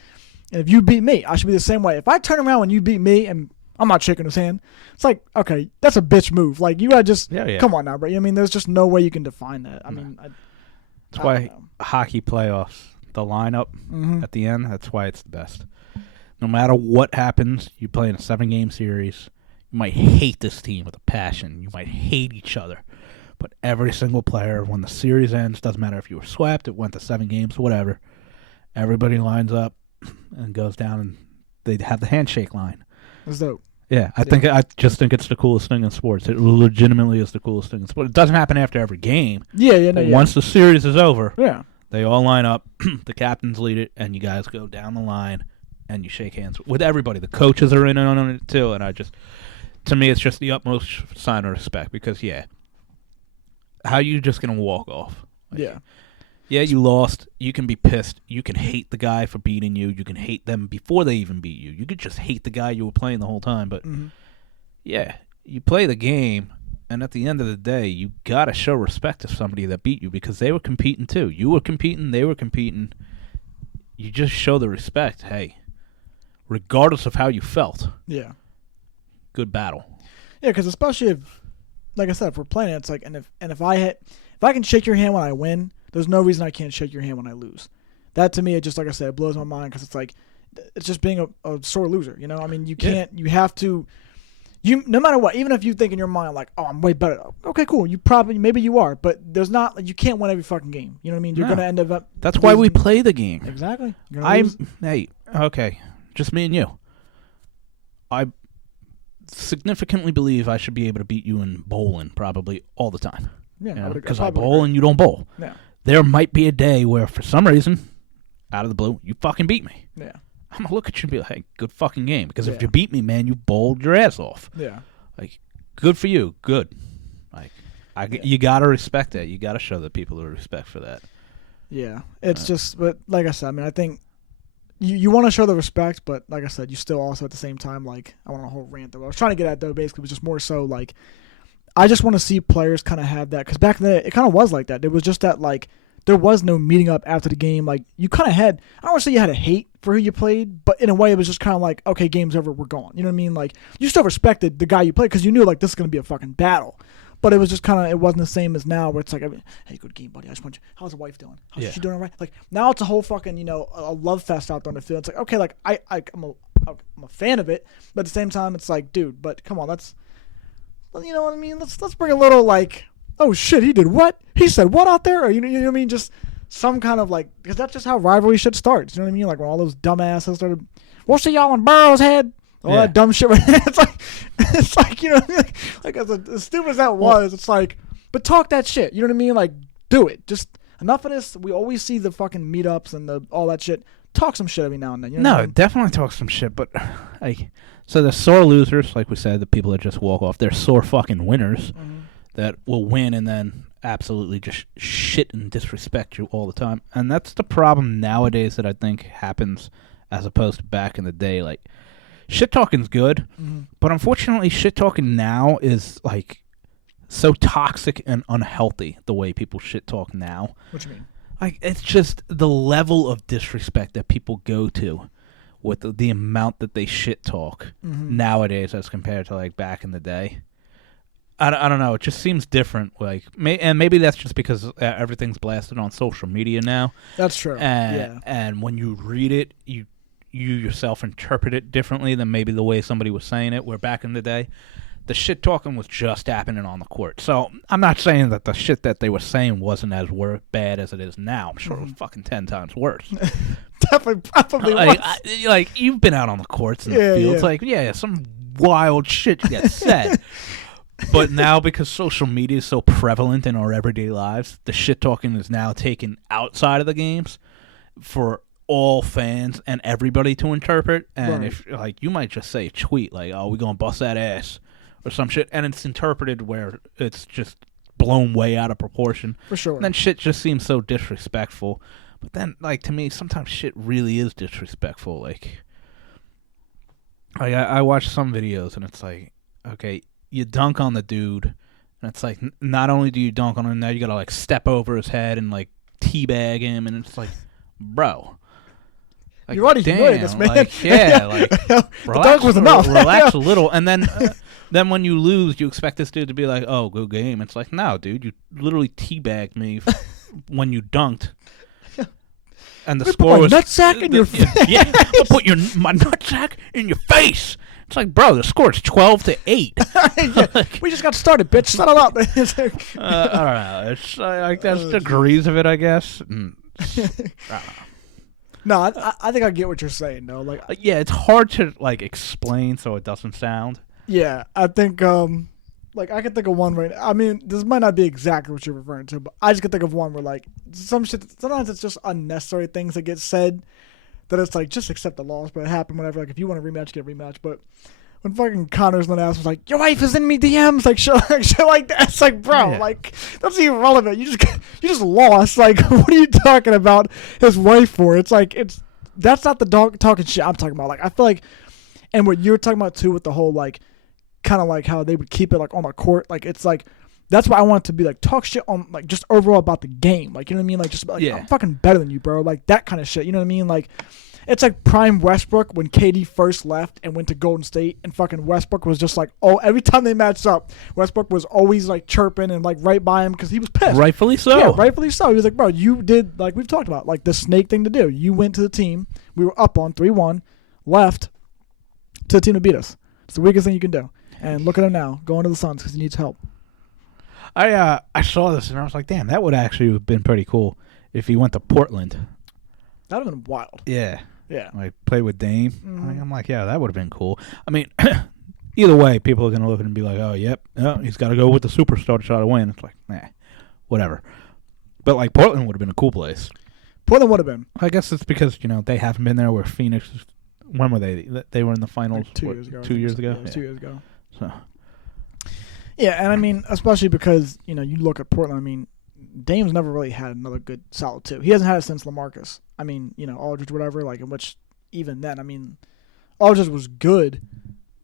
and if you beat me, I should be the same way. If I turn around when you beat me and I'm not shaking his hand, it's like, okay, that's a bitch move. Like, you gotta just come on now, bro. I mean, there's just no way you can define that. I mean, that's why hockey playoffs, the lineup at the end, that's why it's the best. No matter what happens, you play in a 7-game series. You might hate this team with a passion. You might hate each other. But every single player, when the series ends, doesn't matter if you were swept, it went to 7 games, whatever, everybody lines up and goes down, and they have the handshake line. That's dope. Yeah, I just think it's the coolest thing in sports. It legitimately is the coolest thing in sports. It doesn't happen after every game. Once the series is over, they all line up, the captains lead it, and you guys go down the line, and you shake hands with everybody. The coaches are in on it, too, and to me, it's just the utmost sign of respect because, how are you just going to walk off? Like, yeah, you lost. You can be pissed. You can hate the guy for beating you. You can hate them before they even beat you. You could just hate the guy you were playing the whole time. But, you play the game, and at the end of the day, you got to show respect to somebody that beat you because they were competing too. You were competing. They were competing. You just show the respect. Hey, regardless of how you felt. Yeah. Good battle. Yeah, because especially if, like I said, if we're playing it, it's like, if I can shake your hand when I win, there's no reason I can't shake your hand when I lose. That to me, it just, like I said, it blows my mind because it's like, it's just being a sore loser. You know, I mean, you can't, you have to, no matter what, even if you think in your mind like, oh, I'm way better. Okay, cool. Maybe you are, but there's not, like, you can't win every fucking game. You know what I mean? You're going to end up. That's why we play the game. Exactly. Okay, just me and you. I significantly believe I should be able to beat you in bowling probably all the time. Yeah, because I bowl and you don't bowl. Yeah. There might be a day where, for some reason, out of the blue, you fucking beat me. Yeah. I'm going to look at you and be like, hey, good fucking game. Because if you beat me, man, you bowled your ass off. Yeah. Like, good for you. Good. Like, you got to respect that. You got to show the people the respect for that. Yeah. It's just, but like I said, I mean, I think you want to show the respect, but like I said, you still also at the same time, like, I want a whole rant though. I was trying to get at though, basically, was just more so like, I just want to see players kind of have that, because back then it kind of was like that. It was just that, like, there was no meeting up after the game. Like, you kind of had, I don't want to say you had a hate for who you played, but in a way it was just kind of like, okay, game's over, we're going. You know what I mean? Like, you still respected the guy you played because you knew, like, this is going to be a fucking battle. But it was just kind of, it wasn't the same as now where it's like, I mean, hey, good game, buddy. I just want you, how's the wife doing? How's she doing all right? Like, now it's a whole fucking, a love fest out there on the field. It's like, okay, like, I'm a fan of it, but at the same time, it's like, dude, but come on, you know what I mean? Let's bring a little, like, oh shit, he did what? He said what out there? Or you know what I mean? Just some kind of, like, because that's just how rivalry shit starts. You know what I mean? Like when all those dumbasses started, we'll see y'all in Burrow's head. All that dumb shit. It's like, you know what I mean? Like as stupid as that was, it's like, but talk that shit. You know what I mean? Like, do it. Just enough of this. We always see the fucking meetups and all that shit. Talk some shit every now and then. You know what I mean? Definitely talk some shit, but like, so the sore losers, like we said, the people that just walk off, they're sore fucking winners that will win and then absolutely just shit and disrespect you all the time. And that's the problem nowadays that I think happens as opposed to back in the day. Like, shit talking's good, but unfortunately shit talking now is like so toxic and unhealthy the way people shit talk now. What you mean? Like, it's just the level of disrespect that people go to with the amount that they shit talk nowadays as compared to like back in the day. I don't know. It just seems different. Like, and maybe that's just because everything's blasted on social media now. That's true. And when you read it, you yourself interpret it differently than maybe the way somebody was saying it. Where back in the day, the shit talking was just happening on the court. So I'm not saying that the shit that they were saying wasn't as bad as it is now. I'm sure it was fucking 10 times worse. Definitely, probably worse. Like, you've been out on the courts and the fields. Like, some wild shit gets said. But now, because social media is so prevalent in our everyday lives, the shit talking is now taken outside of the games for all fans and everybody to interpret. And Right. if like you might just say a tweet like, "Oh, we're gonna bust that ass," or some shit, and it's interpreted where it's just blown way out of proportion. For sure. And then shit just seems so disrespectful. But then, like, to me, sometimes shit really is disrespectful. Like I watch some videos and it's like, okay, you dunk on the dude, and it's like, not only do you dunk on him, now you gotta like step over his head and like teabag him, and it's like, bro. Like, you're already humiliating this man. Like, yeah, like the relax, dunk was enough. Relax a little, and then when you lose, you expect this dude to be like, "Oh, good game." It's like, no, dude, you literally teabagged me when you dunked, and the score was nutsack in your face. Yeah, put my nutsack in your face. It's like, bro, the score is 12-8. Like, we just got started, bitch. Settle up. I don't know. It's like that's degrees of it, I guess. I don't know. No, I think I get what you're saying, though. Like, yeah, it's hard to like explain so it doesn't sound. Yeah, I think like I can think of one right. I mean, this might not be exactly what you're referring to, but I just can think of one where like some shit. Sometimes it's just unnecessary things that get said. That it's like just accept the loss, but it happened whenever. Like if you want a rematch, get a rematch. But when fucking Connor's little ass was like, "Your wife is in me DMs," like shit like that. It's like, bro, like that's irrelevant. You just lost. Like, what are you talking about his wife for? It's like that's not the dog talking shit I'm talking about. Like I feel like, and what you're talking about too with the whole like, kind of like how they would keep it like on the court. Like it's like. That's why I want it to be like talk shit on like just overall about the game. Like, you know what I mean? Like just like, I'm fucking better than you, bro. Like that kind of shit. You know what I mean? Like it's like prime Westbrook when KD first left and went to Golden State, and fucking Westbrook was just like, oh, every time they matched up, Westbrook was always like chirping and like right by him because he was pissed. Rightfully so. Yeah, rightfully so. He was like, bro, you did like we've talked about like the snake thing to do. You went to the team. We were up on 3-1, left to the team to beat us. It's the weakest thing you can do. And look at him now going to the Suns because he needs help. I saw this and I was like, damn, that would actually have been pretty cool if he went to Portland. That would have been wild. Yeah. Yeah. Like played with Dame. Mm-hmm. I'm like, yeah, that would have been cool. I mean, either way, people are going to look at him and be like, oh, yep, he's got to go with the superstar to try to win. It's like, nah, whatever. But like Portland would have been a cool place. Portland would have been. I guess it's because, they haven't been there where Phoenix, when were they? They were in the finals like 2 years ago. 2 years ago? Yeah, 2 years ago. So. Yeah, and I mean, especially because, you look at Portland, I mean, Dame's never really had another good solid two. He hasn't had it since LaMarcus. I mean, Aldridge, whatever, like, in which even then, I mean, Aldridge was good,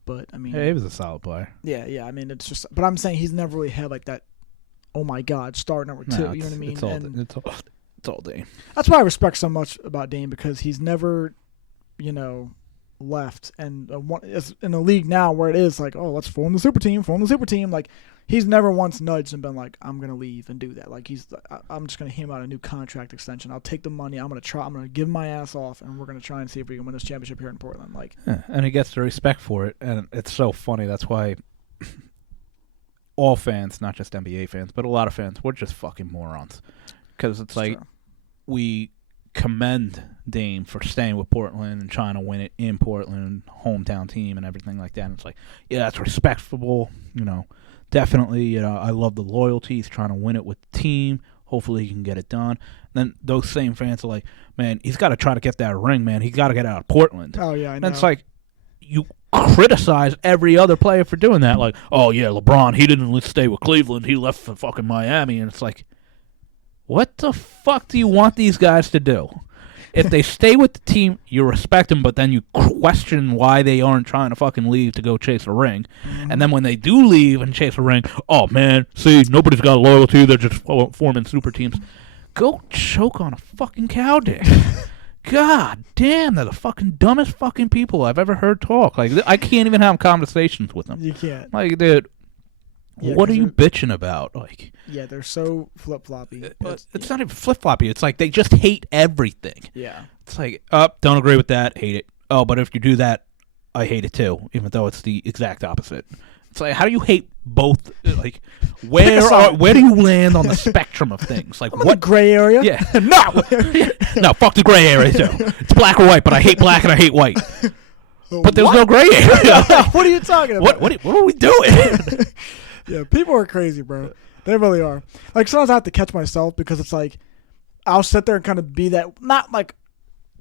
but, I mean. Yeah, he was a solid player. Yeah, I mean, it's just, but I'm saying he's never really had, like, that, oh my God, star number two, you know what I mean? It's all Dame. That's why I respect so much about Dame, because he's never, left and in a league now where it is like, oh, let's form the super team. Like, he's never once nudged and been like, I'm gonna leave and do that. Like, I'm just gonna hand him out a new contract extension. I'll take the money. I'm gonna give my ass off, and we're gonna try and see if we can win this championship here in Portland. Like, and he gets the respect for it, and it's so funny. That's why all fans, not just NBA fans, but a lot of fans, we're just fucking morons, because it's like true. We commend Dame for staying with Portland and trying to win it in Portland, hometown team and everything like that. And it's like, yeah, that's respectable, definitely, I love the loyalty. He's trying to win it with the team. Hopefully he can get it done. And then those same fans are like, man, he's got to try to get that ring, man. He's got to get out of Portland. Oh, yeah, I know. And it's like, you criticize every other player for doing that. Like, oh, yeah, LeBron, he didn't stay with Cleveland. He left for fucking Miami. And it's like, what the fuck do you want these guys to do? If they stay with the team, you respect them, but then you question why they aren't trying to fucking leave to go chase a ring. Mm-hmm. And then when they do leave and chase a ring, oh, man, see, nobody's got loyalty. They're just forming super teams. Go choke on a fucking cow dick. God damn, they're the fucking dumbest fucking people I've ever heard talk. Like, I can't even have conversations with them. You can't. Like, dude, what are you bitching about? Like, yeah, they're so flip-floppy. It's not even flip-floppy. It's like they just hate everything. Yeah. It's like, don't agree with that, hate it. Oh, but if you do that, I hate it too, even though it's the exact opposite. It's like, how do you hate both? Like, where do you land on the spectrum of things? Like, what gray area? Yeah. No, fuck the gray area too. It's black or white, but I hate black and I hate white. But there's no gray area. What are you talking about? What are we doing? Yeah, people are crazy, bro. They really are. Like, sometimes I have to catch myself because it's like, I'll sit there and kind of be that, not like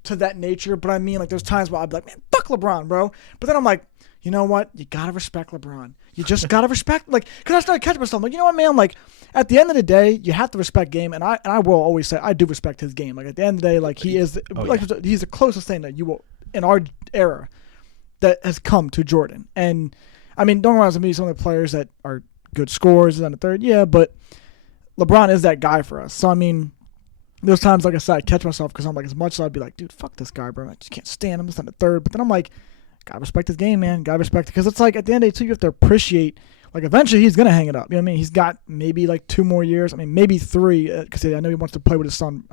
to that nature, but I mean, like, there's times where I'd be like, man, fuck LeBron, bro. But then I'm like, you know what? You gotta respect LeBron. You just gotta respect, like, because I started catching myself, like, you know what, man? Like, at the end of the day, you have to respect game, and I will always say I do respect his game. Like, at the end of the day, like, he is, he's the closest thing that you will in our era that has come to Jordan. And I mean, don't realize me some of the players that are good scorers on the third, yeah, but LeBron is that guy for us. So I mean, there's times, like I said, I catch myself because I'm like, as much as I'd be like, dude, fuck this guy, bro. I just can't stand him. This on the third. But then I'm like, gotta respect his game, man. Gotta respect it. Because it's like, at the end of the day, too, you have to appreciate, like, eventually he's going to hang it up. You know what I mean? He's got maybe, like, 2 more years. I mean, maybe 3, because I know he wants to play with his son,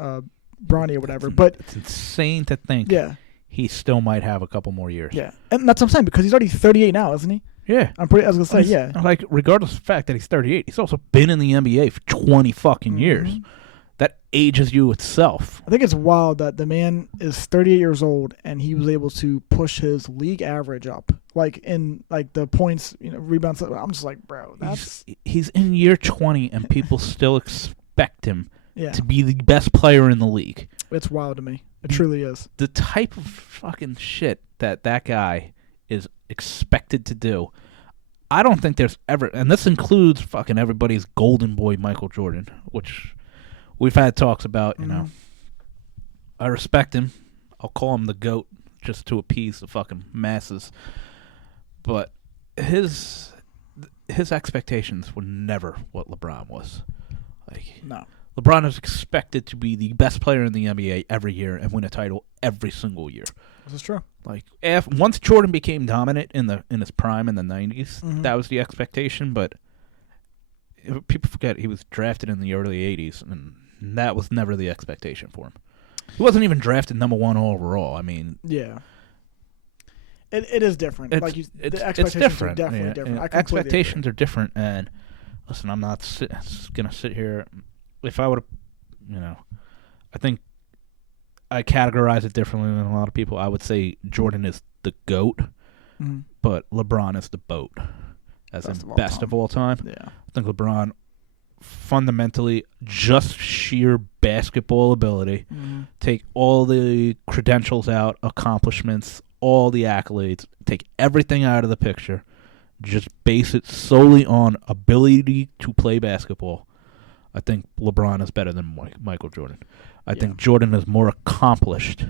Bronny or whatever. But it's insane to think he still might have a couple more years. Yeah. And that's what I'm saying, because he's already 38 now, isn't he? Yeah. I was going to say, yeah. Like, regardless of the fact that he's 38, he's also been in the NBA for 20 fucking years. That ages you itself. I think it's wild that the man is 38 years old and he was able to push his league average up, like in like the points, rebounds. I'm just like, bro, he's in year 20 and people still expect him to be the best player in the league. It's wild to me. It truly is. The type of fucking shit that guy is expected to do. I don't think there's ever, and this includes fucking everybody's golden boy Michael Jordan, which we've had talks about, I respect him. I'll call him the GOAT just to appease the fucking masses. But his expectations were never what LeBron was. Like, no. LeBron is expected to be the best player in the NBA every year and win a title every single year. This is true. Like, once Jordan became dominant in his prime in the 90s, that was the expectation, but people forget he was drafted in the early 80s, and that was never the expectation for him. He wasn't even drafted number 1 overall. I mean, yeah, it is different. The expectations are definitely different. Expectations are different, and listen, I'm not gonna sit here. If I would have, I think I categorize it differently than a lot of people. I would say Jordan is the GOAT, but LeBron is the BOAT, as in best of all time. Yeah, I think LeBron, fundamentally, just sheer basketball ability, take all the credentials out, accomplishments, all the accolades, take everything out of the picture, just base it solely on ability to play basketball. I think LeBron is better than Michael Jordan. I think Jordan is more accomplished.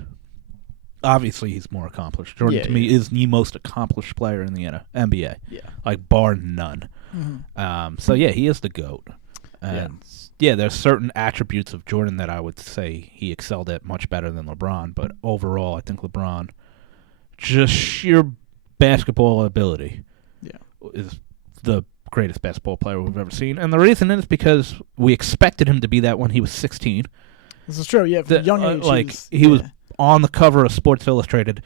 Obviously, he's more accomplished. Jordan, to me, is the most accomplished player in the NBA. Yeah. Like, bar none. So, he is the GOAT. And, there's certain attributes of Jordan that I would say he excelled at much better than LeBron. But overall, I think LeBron, just sheer basketball ability, is the greatest basketball player we've ever seen. And the reason is because we expected him to be that when he was 16. This is true, yeah. From young age, he was on the cover of Sports Illustrated,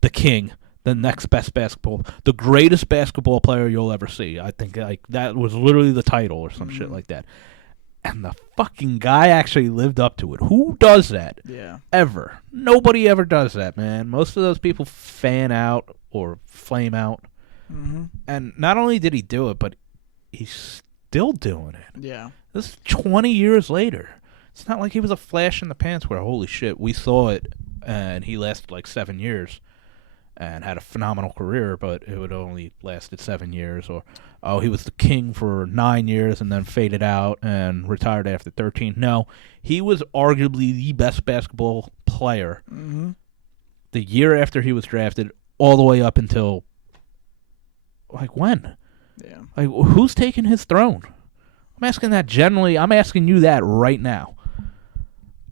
the king, the next best basketball, the greatest basketball player you'll ever see. I think like that was literally the title or some shit like that. And the fucking guy actually lived up to it. Who does that? Yeah. Ever. Nobody ever does that, man. Most of those people fan out or flame out. And not only did he do it, but he's still doing it. Yeah. This is 20 years later. It's not like he was a flash in the pants where, holy shit, we saw it, and he lasted like 7 years and had a phenomenal career, but it would only lasted 7 years. Or, he was the king for 9 years and then faded out and retired after 13. No, he was arguably the best basketball player the year after he was drafted, all the way up until, like, when? Yeah. Like, who's taking his throne? I'm asking that generally. I'm asking you that right now.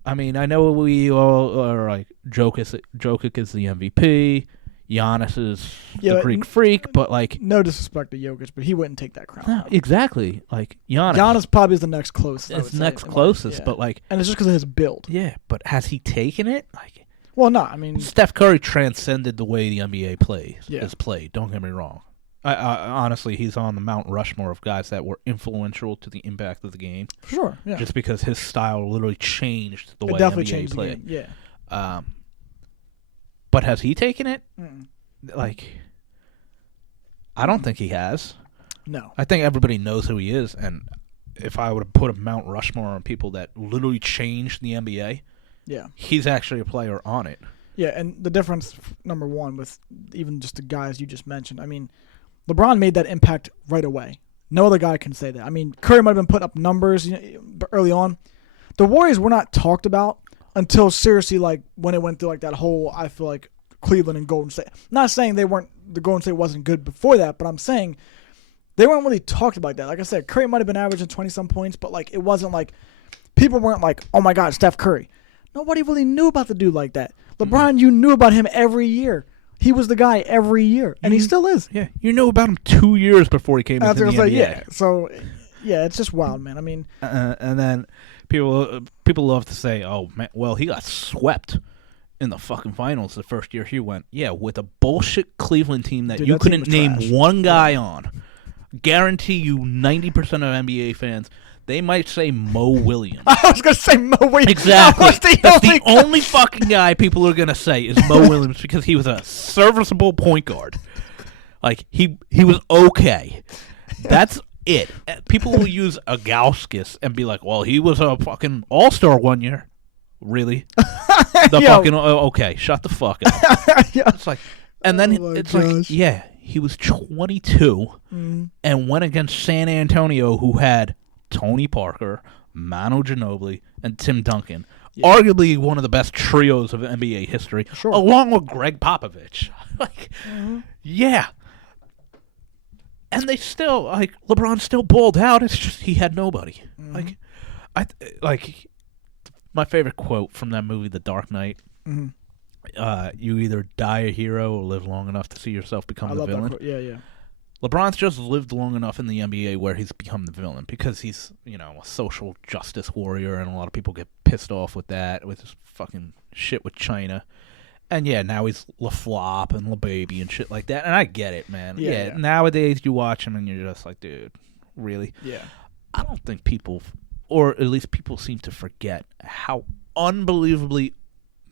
I mean, I know we all are like, Jokic is the MVP. Giannis is the Greek freak, but like, no disrespect to Jokic, but he wouldn't take that crown. No, exactly. Like Giannis probably is the next closest. It's next closest, but like, and it's just because of his build. Yeah, but has he taken it? Like, well, no. I mean, Steph Curry transcended the way the NBA is played. Don't get me wrong. I honestly, he's on the Mount Rushmore of guys that were influential to the impact of the game. For sure, yeah. Just because his style literally changed the way NBA played. The game. Yeah. But has he taken it? Like, I don't think he has. No. I think everybody knows who he is, and if I would have put a Mount Rushmore on people that literally changed the NBA, he's actually a player on it. Yeah, and the difference, number one, with even just the guys you just mentioned, I mean, LeBron made that impact right away. No other guy can say that. I mean, Curry might have been putting up numbers early on. The Warriors were not talked about until seriously, like, when it went through, like, that whole, I feel like, Cleveland and Golden State. I'm not saying the Golden State wasn't good before that, but I'm saying they weren't really talked about that. Like I said, Curry might have been averaging 20-some points, but, like, it wasn't like, people weren't like, oh, my God, Steph Curry. Nobody really knew about the dude like that. LeBron, you knew about him every year. He was the guy every year, and he still is. Yeah, you knew about him 2 years before he came into the NBA. Yeah, so, yeah, it's just wild, man. I mean, and then people love to say, "Oh, man, well, he got swept in the fucking finals the first year he went." Yeah, with a bullshit Cleveland team that you couldn't name one guy on. Guarantee you, 90% of NBA fans. They might say Mo Williams. I was going to say Mo Williams. Exactly. That's the only fucking guy people are going to say is Mo Williams because he was a serviceable point guard. Like, he was okay. That's it. People will use Agauskas and be like, well, he was a fucking all-star one year. Really? Okay, shut the fuck up. It's like, and then like, yeah, he was 22 and went against San Antonio, who had Tony Parker, Manu Ginobili, and Tim Duncan. Yeah. Arguably one of the best trios of NBA history, along with Greg Popovich. Like, yeah. And they still, like, LeBron still balled out. It's just he had nobody. Like, my favorite quote from that movie, The Dark Knight, you either die a hero or live long enough to see yourself become the villain. Yeah. LeBron's just lived long enough in the NBA where he's become the villain because he's, a social justice warrior, and a lot of people get pissed off with that, with his fucking shit with China. And yeah, now he's LaFlop and LaBaby and shit like that, and I get it, man. Yeah. Nowadays you watch him and you're just like, dude, really? Yeah. I don't think people, or at least people seem to forget how unbelievably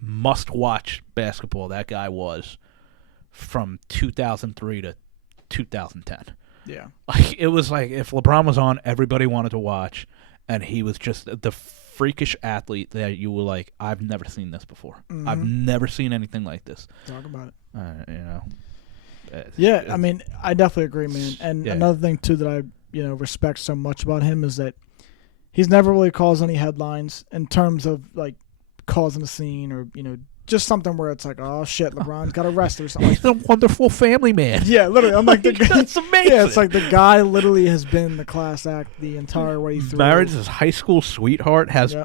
must-watch basketball that guy was from 2003 to 2010. Yeah. Like, it was like if LeBron was on, everybody wanted to watch, and he was just the freakish athlete that you were like, I've never seen this before. I've never seen anything like this. Talk about it. I mean, I definitely agree, man. And another thing too that I respect so much about him is that he's never really caused any headlines in terms of like causing a scene or just something where it's like, oh shit, LeBron's got arrested or something. He's a wonderful family man. Yeah, literally. I'm like, that's amazing. Yeah, it's like the guy literally has been the class act the entire way through. Married his high school sweetheart, has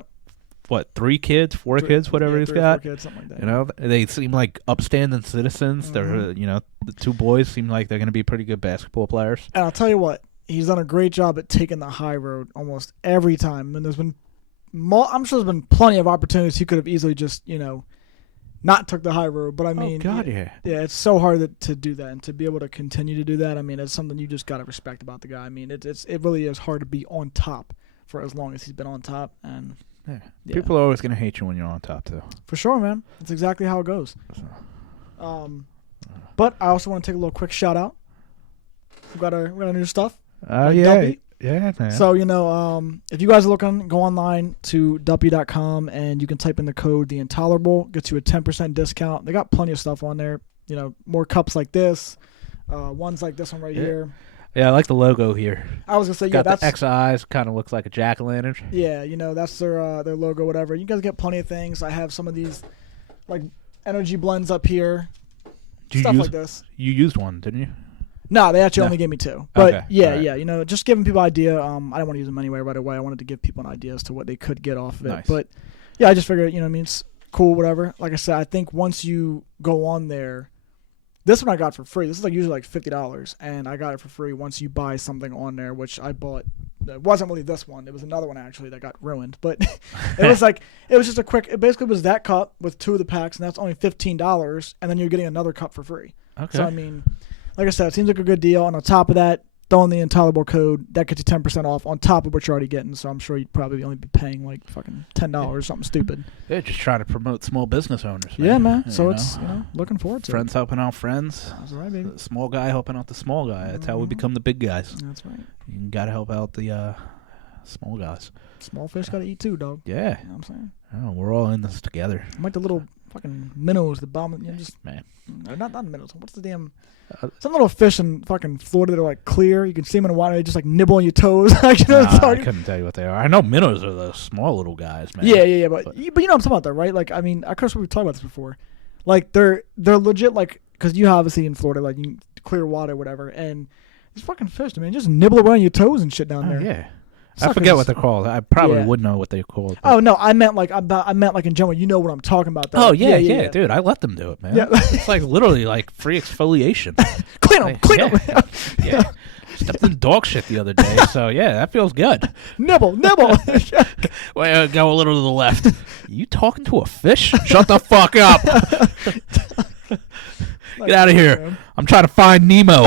what, 3 kids, 4 kids, whatever he's got. 4 kids, something like that. They seem like upstanding citizens. They're, the 2 boys seem like they're going to be pretty good basketball players. And I'll tell you what, he's done a great job at taking the high road almost every time. And there's been, I'm sure there's been plenty of opportunities he could have easily just, not took the high road, but I mean, yeah, it's so hard to do that and to be able to continue to do that. I mean, it's something you just gotta respect about the guy. I mean, it really is hard to be on top for as long as he's been on top, and people are always gonna hate you when you're on top too. For sure, man. That's exactly how it goes. But I also want to take a little quick shout out. We got our new stuff. Yeah, man. So, if you guys are looking, go online to duppy.com and you can type in the code The Intolerable. Gets you a 10% discount. They got plenty of stuff on there. More cups like this, ones like this one right here. Yeah, I like the logo here. I was gonna say, got the X eyes, kind of looks like a jack-o'-lantern. Yeah, that's their logo, whatever. You guys get plenty of things. I have some of these like energy blends up here, stuff like this. You used one, didn't you? No, they actually only gave me 2. But okay. Yeah, just giving people an idea. I didn't want to use them anyway right away. I wanted to give people an idea as to what they could get off of it. Nice. But yeah, I just figured, it's cool, whatever. Like I said, I think once you go on there, this one I got for free. This is usually like $50, and I got it for free once you buy something on there, which I bought. It wasn't really this one. It was another one actually that got ruined. But it was just a quick. It basically was that cup with 2 of the packs, and that's only $15, and then you're getting another cup for free. Okay. So I mean, like I said, it seems like a good deal. And on top of that, throw in the Intolerable code. That gets you 10% off on top of what you're already getting. So I'm sure you'd probably only be paying like fucking $10 or something stupid. They're just trying to promote small business owners, man. Yeah, man. So it's, looking forward to friends helping out friends. That's right, baby. The small guy helping out the small guy. That's how we become the big guys. That's right. You got to help out the Small guys. Small fish gotta eat too, dog. Yeah. You know what I'm saying? Oh, we're all in this together. I'm like the little fucking minnows, the bomb, just man. Not minnows. What's the damn? Some little fish in fucking Florida that are like clear. You can see them in the water. They just like nibble on your toes. I couldn't tell you what they are. I know minnows are those small little guys, man. Yeah. But you know what I'm talking about, though, right? Like, I mean, of course we've talked about this before. Like, they're legit, like, because you obviously in Florida, like, you clear water, whatever, and these fucking fish, man, just nibble around your toes and shit down there. Yeah. I forget what they're called. I probably would know what they're called. Oh no, I meant like in general. You know what I'm talking about, though. Oh yeah, dude. I let them do it, man. Yeah. It's like literally like free exfoliation. Clean them. Yeah. Stepped in dog shit the other day, so yeah, that feels good. Nibble. Wait, go a little to the left. You talking to a fish? Shut the fuck up. Get out of here. Man. I'm trying to find Nemo.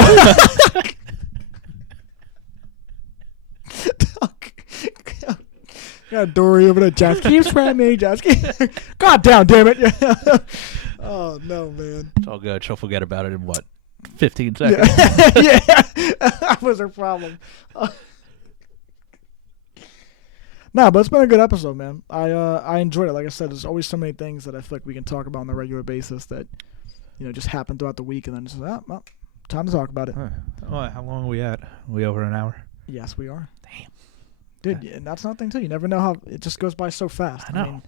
Got Dory over there. Just keep spreading me. God damn it. Oh, no, man. It's all good. She'll forget about it in, 15 seconds? Yeah. That was her problem. No, but it's been a good episode, man. I enjoyed it. Like I said, there's always so many things that I feel like we can talk about on a regular basis that, just happen throughout the week, and then just, well, time to talk about it. Well, how long are we at? Are we over an hour? Yes, we are. Damn. Dude, and that's another thing, too. You never know how it just goes by so fast. I know. I mean,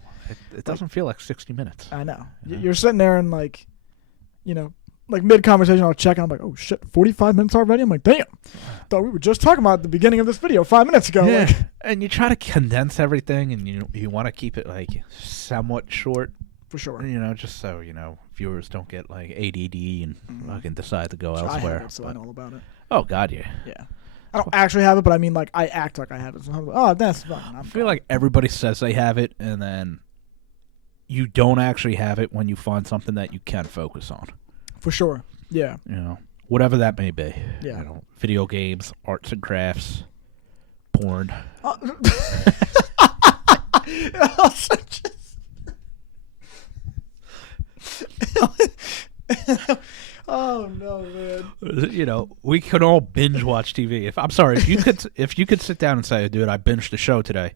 it doesn't feel like 60 minutes. I know. You're sitting there and, like mid-conversation, I'll check, and I'm like, oh, shit, 45 minutes already? I'm like, damn. Thought we were just talking about the beginning of this video 5 minutes ago. Yeah. And you try to condense everything, and you want to keep it, like, somewhat short. For sure. Just so, viewers don't get, like, ADD and fucking decide to go elsewhere. I have it, so I know all about it. Oh, God, yeah. Yeah. I don't actually have it, but I mean, like, I act like I have it. So I'm like, oh, that's fine. I feel like everybody says they have it, and then you don't actually have it when you find something that you can focus on. For sure. Yeah. Whatever that may be. Yeah. Video games, arts and crafts, porn. Oh no, man! We could all binge watch TV. If you could sit down and say, "Dude, I binged the show today."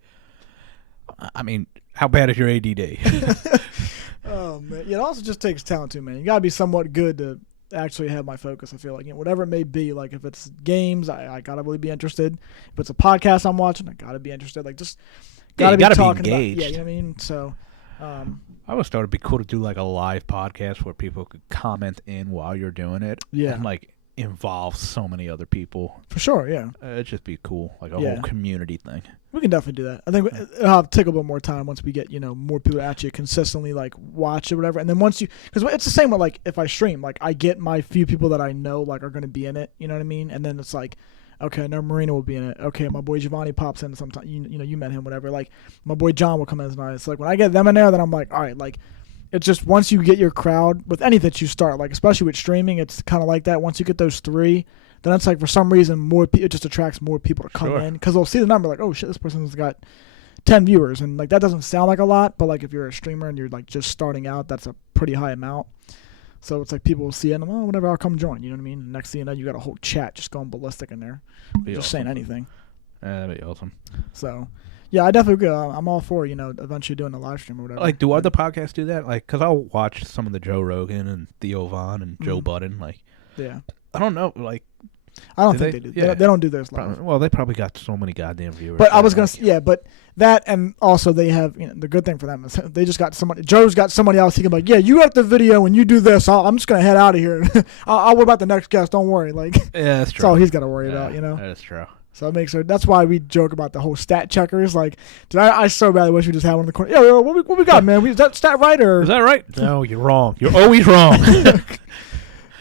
I mean, how bad is your ADD? Oh man, it also just takes talent too, man. You gotta be somewhat good to actually have my focus. I feel like whatever it may be. Like if it's games, I gotta really be interested. If it's a podcast I'm watching, I gotta be interested. Like just gotta be talking about. Yeah, you know what I mean. So. I always thought it'd be cool to do like a live podcast where people could comment in while you're doing it. Yeah. And like involve so many other people. For sure, yeah. It'd just be cool, like a whole community thing. We can definitely do that. I think it'll have to take a little more time once we get more people to actually consistently like watch it or whatever. And then once because it's the same with like if I stream, like I get my few people that I know like are going to be in it. You know what I mean? And then it's like. Okay, now Marina will be in it. Okay, my boy Giovanni pops in sometime. You met him, whatever. Like, my boy John will come in tonight. It's like, when I get them in there, then I'm like, all right, like, it's just once you get your crowd, with anything that you start, like, especially with streaming, it's kind of like that. Once you get those three, then it's like, for some reason, it just attracts more people to come in. Because they'll see the number, like, oh, shit, this person's got 10 viewers. And, like, that doesn't sound like a lot, but, like, if you're a streamer and you're, like, just starting out, that's a pretty high amount. So it's like people will see it and whatever, I'll come join. You know what I mean? Next thing you know, you got a whole chat just going ballistic in there. Just saying anything. That'd be awesome. So, yeah, I definitely agree. I'm all for, eventually doing a live stream or whatever. Like, do other podcasts do that? Like, because I'll watch some of the Joe Rogan and Theo Von and Joe Budden. Like, yeah. I don't know. Like, I don't think they do. Yeah. They don't do theirs live. Well, they probably got so many goddamn viewers. But I was going to say, but that and also they have, the good thing for them is they just got somebody, Joe's got somebody else. He can be like, yeah, you got the video and you do this. I'm just going to head out of here. I'll worry about the next guest. Don't worry. Like, yeah, that's true. That's all he's got to worry about, That's true. So it makes that's why we joke about the whole stat checkers. Like, dude, I so badly wish we just had one in the corner. Yeah, what we got, man? Is that stat right or? Is that right? No, you're wrong. You're always wrong.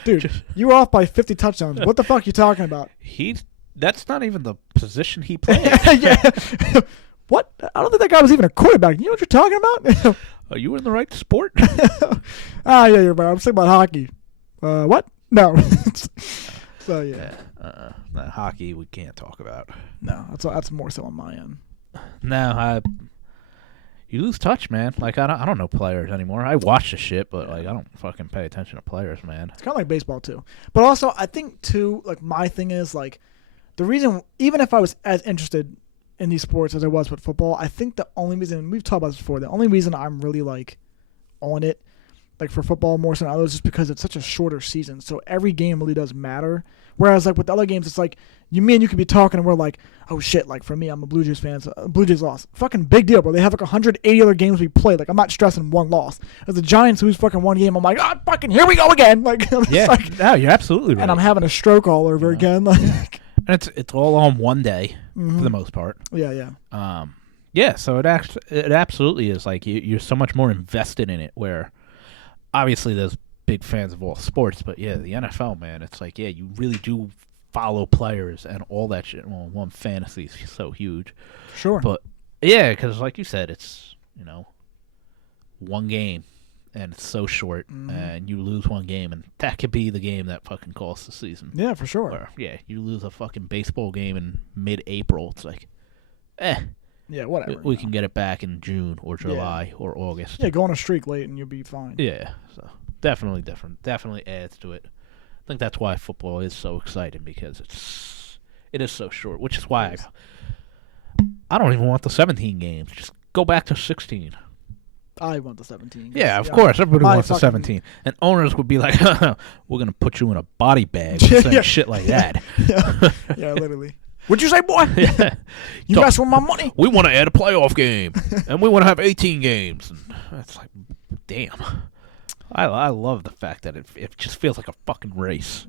Dude, you were off by 50 touchdowns. What the fuck are you talking about? That's not even the position he played. Yeah. What? I don't think that guy was even a quarterback. You know what you're talking about? Are you in the right sport? Yeah, you're right. I'm thinking about hockey. What? No. So, yeah. Hockey we can't talk about. No, that's more so on my end. No, you lose touch, man. Like, I don't know players anymore. I watch the shit, but, like, I don't fucking pay attention to players, man. It's kind of like baseball, too. But also, I think, too, like, my thing is, like, the reason, even if I was as interested in these sports as I was with football. I think the only reason, we've talked about this before, the only reason I'm really like on it, like for football more so than others, is because it's such a shorter season. So every game really does matter. Whereas like with the other games, it's like me and you could be talking and we're like, oh shit, like for me, I'm a Blue Jays fan. So Blue Jays lost. Fucking big deal, bro. They have like 180 other games we played. Like I'm not stressing one loss. As the Giants lose fucking one game, I'm like, oh fucking here we go again. Like yeah, like, no, you're absolutely right. And I'm having a stroke all over again. Like, and it's all on one day for the most part. Yeah. Yeah. So it absolutely is like you're so much more invested in it. Where obviously there's big fans of all sports, but yeah, the NFL, man, it's like you really do follow players and all that shit. Well, one, fantasy is so huge. Sure. But yeah, because like you said, it's one game and it's so short, and you lose one game, and that could be the game that fucking costs the season. Yeah, for sure. Or, you lose a fucking baseball game in mid-April. It's like, yeah, whatever. We can get it back in June or July or August. Yeah, go on a streak late and you'll be fine. Yeah, so definitely different. Definitely adds to it. I think that's why football is so exciting, because it is so short, which is why I don't even want the 17 games. Just go back to 16. I want the 17. Yeah, of course. Everybody wants the 17. And owners would be like, we're going to put you in a body bag and say shit like that. Yeah, literally. What'd you say, boy? Yeah. You mess with my money? We want to add a playoff game, and we want to have 18 games. And it's like, damn. I love the fact that it just feels like a fucking race.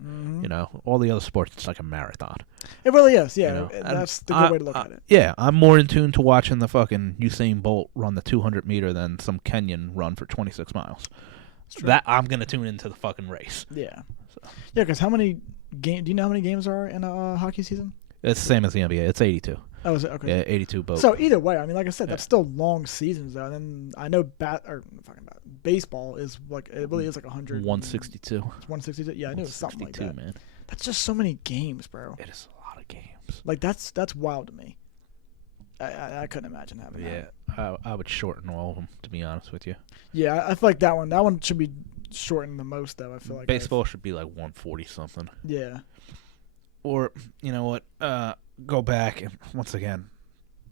All the other sports, it's like a marathon. It really is, yeah. That's the good way to look at it. Yeah, I'm more in tune to watching the fucking Usain Bolt run the 200 meter than some Kenyan run for 26 miles. That I'm going to tune into the fucking race. Yeah. So. Yeah, because how many games, do you know how many games there are in a hockey season? It's the same as the NBA. It's 82. Oh, is it? Okay. Yeah, 82 boats. So either way, I mean, like I said, that's still long seasons, though. And then I know baseball is like, it really is like 100. 162. It's 162. Yeah, I knew it was something like that. Man. That's just so many games, bro. It is a lot of games. Like that's wild to me. I couldn't imagine having that. Yeah, I would shorten all of them, to be honest with you. Yeah, I feel like that one should be shortened the most, though. I feel like baseball should be like 140 something. Yeah. Or you know what? Go back and once again,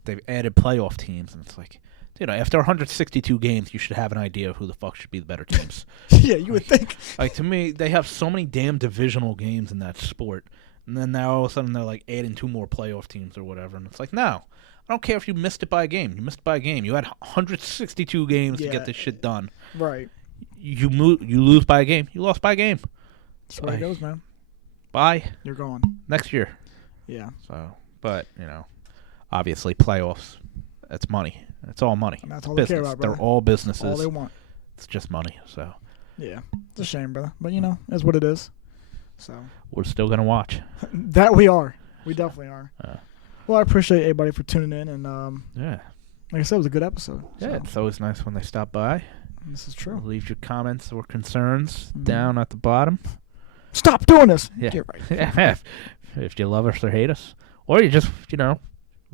they've added playoff teams, and it's like, after 162 games, you should have an idea of who the fuck should be the better teams. Yeah, you would think. Like to me, they have so many damn divisional games in that sport, and then now all of a sudden they're like adding 2 more playoff teams or whatever, and it's like, no, I don't care if you missed it by a game. You missed it by a game. You had 162 games to get this shit done. Right. You lose by a game. You lost by a game. That's where it goes, man. Bye. You're gone. Next year. Yeah. So, but, obviously playoffs, it's money. It's all money. And that's all business. They care about, brother. They're all businesses. All they want. It's just money, so. Yeah. It's a shame, brother. But, it's what it is. So. We're still going to watch. That we are. We definitely are. Well, I appreciate everybody for tuning in. And, yeah. Like I said, it was a good episode. Yeah, it's always nice when they stop by. This is true. Leave your comments or concerns down at the bottom. Stop doing this. Yeah. You're right. Yeah. If you love us or hate us. Or you just,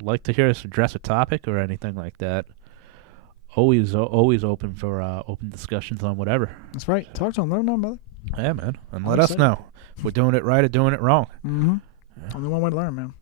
like to hear us address a topic or anything like that. Always open for open discussions on whatever. That's right. Talk to them. Let them know, brother. Yeah, man. And let us know if we're doing it right or doing it wrong. Mm-hmm. Yeah. Only one way to learn, man.